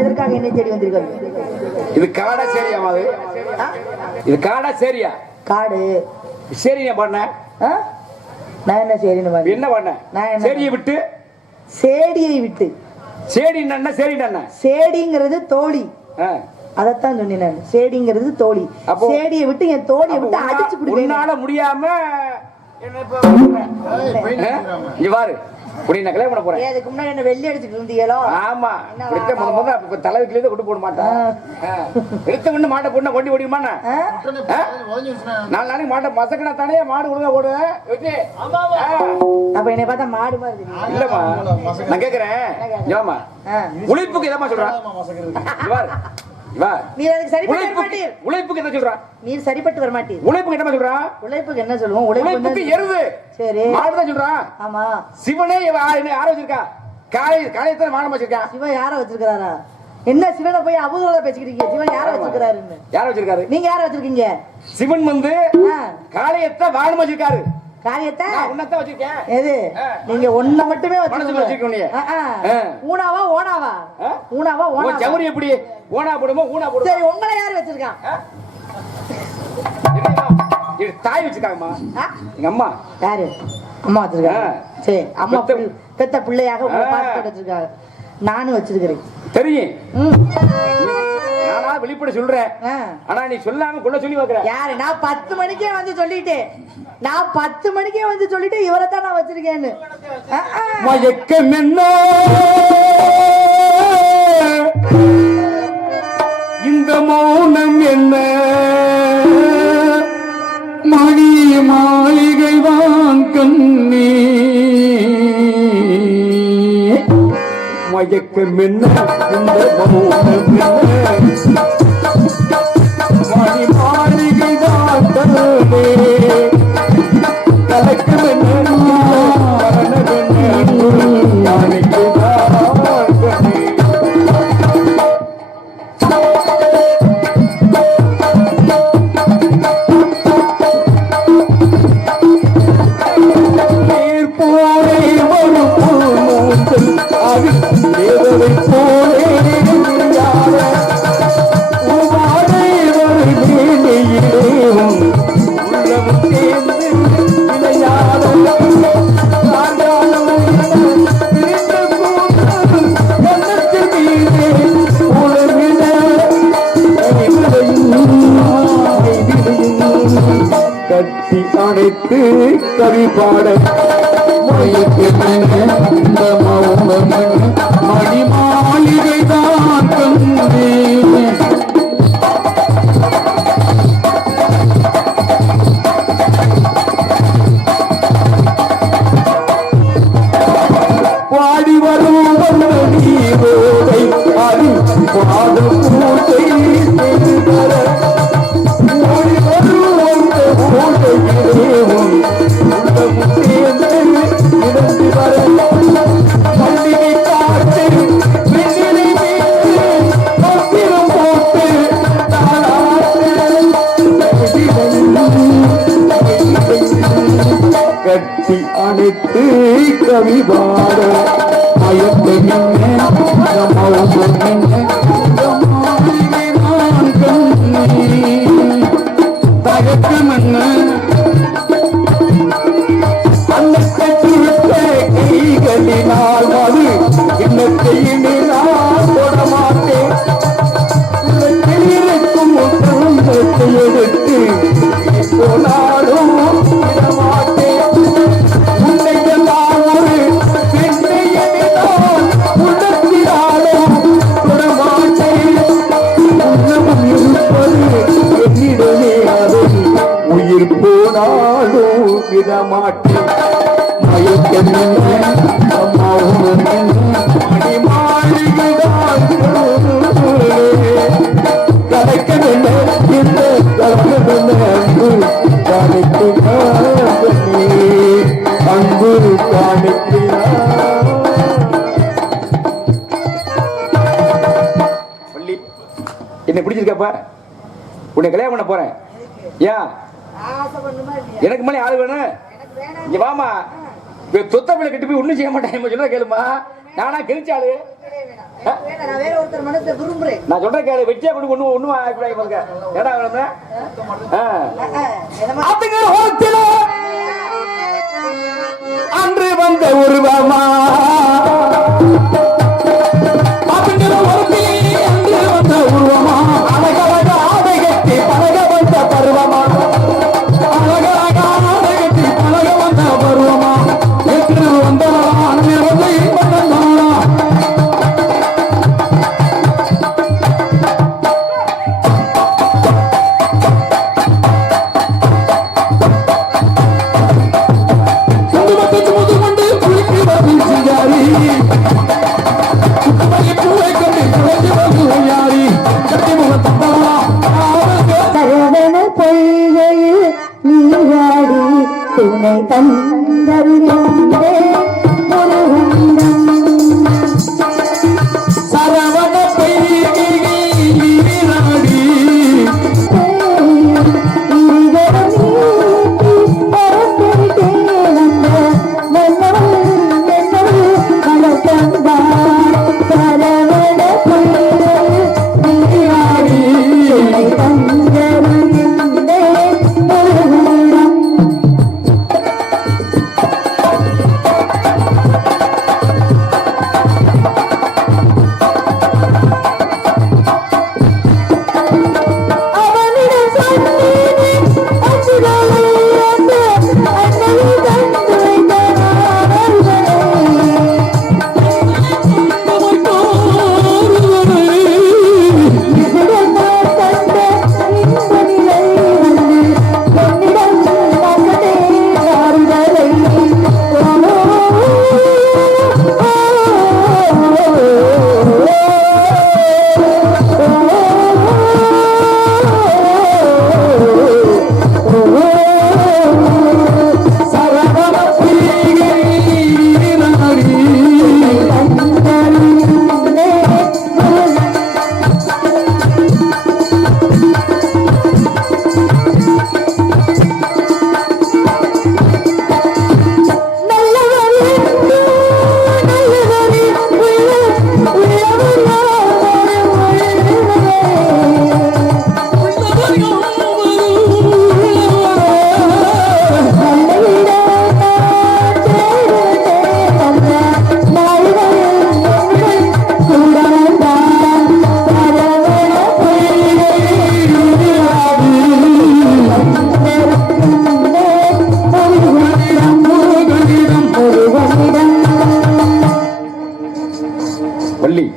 எதற்காக என்னை தேடி வந்திருக்காரு? இது காடா சேரியா? இது காடா சேரியா? காடு சேரியா பண்ண? நான் என்ன சேரின்னு என்ன பண்ண? சேரியை விட்டு சேடியை விட்டு. சேடி என்ன? சேரி என்ன? சேடிங்கிறது தோழி. அதத்தான் சொன்னேன் நான். சேடிங்கிறது தோழி. சேடியை விட்டு என் தோழியை விட்டு அடிச்சு பிடிக்க உன்னால முடியாம இங்க பாரு, நான் கல்யாணம் பண்ண போறேன். அதுக்கு முன்னாடி என்ன வெள்ளி அடிச்சுட்டு இருந்தீங்களோ? ஆமா, தலைவிக்கிலே கொண்டு போட மாட்டேன். எடுத்த கொண்டு மாட்டை பொண்ணை கொண்டு ஓடியுமா? 4 நாளைக்கு மாட்டை மசக்கனா தானே மாடு ஒழுங்கா ஓடு. அப்ப என்னை பார்த்தா மாடு மாதிரி இல்லம்மா, நான் கேக்குறேன். உழைப்புக்கு எதமா சொல்றான்? உழைப்புக்கு என்ன சொல்றான்? நீர் சரிப்பட்டு வர மாட்டீர். உழைப்புக்கு என்ன சொல்றான்? உழைப்புக்கு என்ன சொல்லுவோம்? உழைப்புக்கு எருது. சரி, மாடுதான் சொல்றான். ஆமா, சிவனே யார வச்சிருக்கா? காலையத்தான் மாடம் வச்சிருக்கா. சிவன் யார வச்சிருக்காரா? என்ன சிவனை போய் அபூர்வமா பேசிக்கிட்டீங்க? சிவன் யார வச்சிருக்காருன்னு? யார வச்சிருக்காரு? நீங்க யார வச்சிருக்கீங்க? சிவன் வந்து காலையத்தான் வானம் வச்சிருக்காரு. காரியத்தை உன்னதான் வச்சிருக்கேன். எது? நீங்க ஒண்ண மட்டுமே வச்சிருக்கீங்க. ஊனாவா ஓனாவா? ஊனாவா ஓனா? ஜவுரி எப்படி ஓனா போடுமோ ஊனா போடுமோ? சரி, உங்களை யார் வச்சிருக்கா? இது தாய் வச்சிருக்காங்கம்மா. எங்க அம்மா. யாரு? அம்மா வச்சிருக்காங்க. சரி, அம்மா பெத்த பிள்ளையாக உங்களை பார்த்து வச்சிருக்காங்க. நானும் வச்சிருக்கிறேன். தெரியும். நானா வெளிப்பட சொல்றேன். ஆனா நீ சொல்லாம கொள்ள சொல்லி வைக்கிற. யாரு? நான் 10 மணிக்கே வந்து சொல்லிட்டேன். நான் 10 மணிக்கே வந்து சொல்லிட்டு இவரைத்தான் நான் வச்சிருக்கேன்னு. மயக்கம் என்ன இந்த மௌனம் என்ன? மணி மாளிகை தான் கண்ணே. மயக்கம் என்ன இந்த மௌனம் என்ன? மணி மாளிகை தான் கண்ணே. கலக்கம் என்ன? பூவை போலே விளையாட உமாடை ஒரு மேலையிலேவும் உள்ளமும் சேர்ந்து விளையாட கட்டி அணைத்து கவி பாட இந்த மௌனம் மணி மாளிகை தான் கண்டே பாடி வரும் நீரோடை அது பாத பூசை செய்தர ஓடி வரும் பூசையிலேவும் உள்ளமும் சேர்ந்து இடந்து வர பள்ளியை காட்டு வெண்ணிலை மீது பத்திரம் போட்டு கட்டி அணைத்து கவி பாட மயக்க தகக்க மன்ன அந்த கைகளினால் மது இன்னத்தை நான் தொட மாட்டேன் இருக்கும் குடும்பத்தை எடுத்து போனாலும் விடமாட்டேன் உன்னை எல்லாம் ஒரு பெண்ணை எண்ணினால் உள்ளத்தினாலும் தொடமாட்டேன் உள்ளமும் இருப்பது என்னிடமே அதை உயிர் போனாலும் விடமாட்டேன் மயக்கம் அம்மாவும் மணி மாளிகைதான் கலைக்கவில்ல இந்த கலக்கவில்ல அன்பு பள்ளி என்ன பிடிச்சிருக்கப்பா உன்னை கல்யாணம் பண்ண போறேன் ஏன் எனக்கு மேலே ஆள் வேணும் இங்க வாமா சொத்த பிள்ளை கட்டி போய் ஒண்ணும் செய்ய மாட்டேன் சொல்ல கேளுமா நானா கிழிச்சாளு நான் சொல்றேன் கேளு வெட்டியா கொண்டு ஒண்ணு ஒண்ணும் பாருங்க ஏடா வேணும்னா அன்று வந்த உருவமா அன்று வந்த உருவமா அழகழக ஆடை கட்டி பழக வந்த பருவமா அழகழக ஆடை கட்டி பழக வந்த பருவமா என்று வந்தவா அன்று வந்த இன்பமா சரவண பொய்கையில் நீராடி துணை தந்தருகின்றே ஒரு உண்டம் சரவண பொய்கையில் நீராடி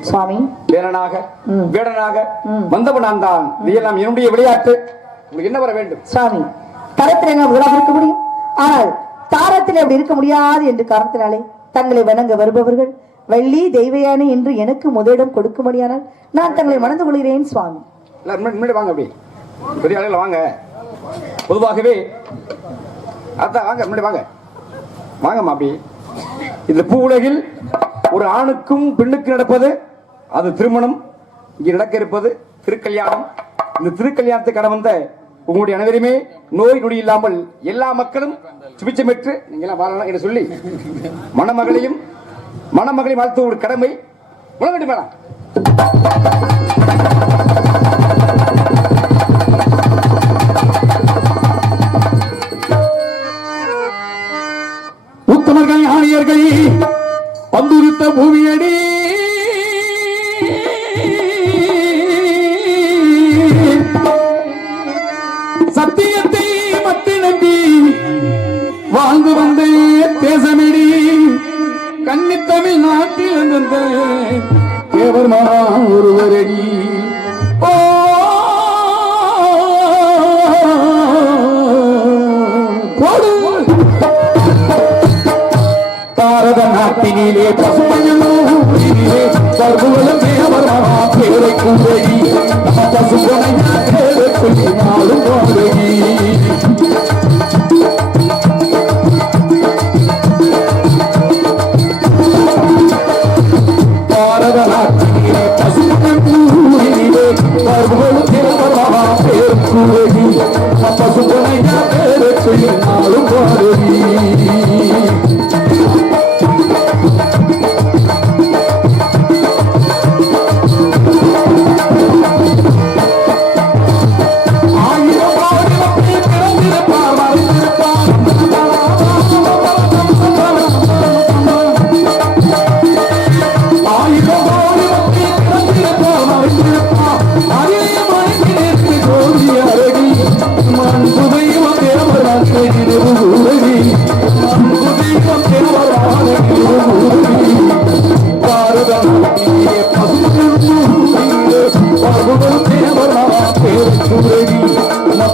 சுவாமி வேடனாக வேடனாக வந்தவன் நான் தான். இதெல்லாம் என்னுடைய விளையாட்டு. உங்களுக்கு என்ன வர வேண்டும்? சுவாமி தரத்தில் எங்க விழா இருக்க முடியும், ஆனால் தாரத்தில் அப்படி இருக்க முடியாது என்று காரணத்தினாலே தங்களை வணங்க வருபவர்கள் வள்ளி தெய்வயானி என்று எனக்கு முதலிடம் கொடுக்கும்படியானால் நான் தங்களை மணந்து கொள்கிறேன் சுவாமி. முன்னாடி வாங்க, அப்படி பெரிய ஆளுகள் வாங்க. பொதுவாகவே அதான் வாங்க, முன்னாடி வாங்க, வாங்கம்மா. அப்படி இந்த பூ உலகில் ஒரு ஆணுக்கும் பெண்ணுக்கும் நடப்பது அது திருமணம். இங்கே நடக்க இருப்பது திருக்கல்யாணம். இந்த திருக்கல்யாணத்துக்கான வந்த உங்களுடைய அனைவருமே நோய் நொடி இல்லாமல் எல்லா மக்களும் சுபிச்சம் பெற்று நீங்களாம் வாழலாம் என்று சொல்லி மணமகளையும் வாழ்த்து ஒரு கடமை உலக வேணாம். உத்தமர்கள் ஆணியர்கள் பந்துரித்த பூமியடி சத்தியத்தை மத்தி நம்பி வாழ்ந்து வந்த தேசமிடி கன்னி தமிழ்நாட்டில் வந்த தேவர்மா ஒருவரடி. பாரத நாட்டினிலே பசுமையிலே சர்வலம் தேவர்மா பேரை கும்படி நம்ம பசுமையா பேரை சொல்லி நாளும் போதடி. பாரத நாட்டினிலே பசுமையிலே சர்வலம் தேவர்மா பேரை கும்படி நம்ம பசுமையா பேரை சொல்லி நாளும் போதடி.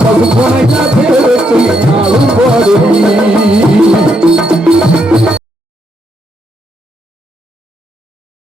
பசுபொனை பேரை சொல்லி நாளும் பாடுவி.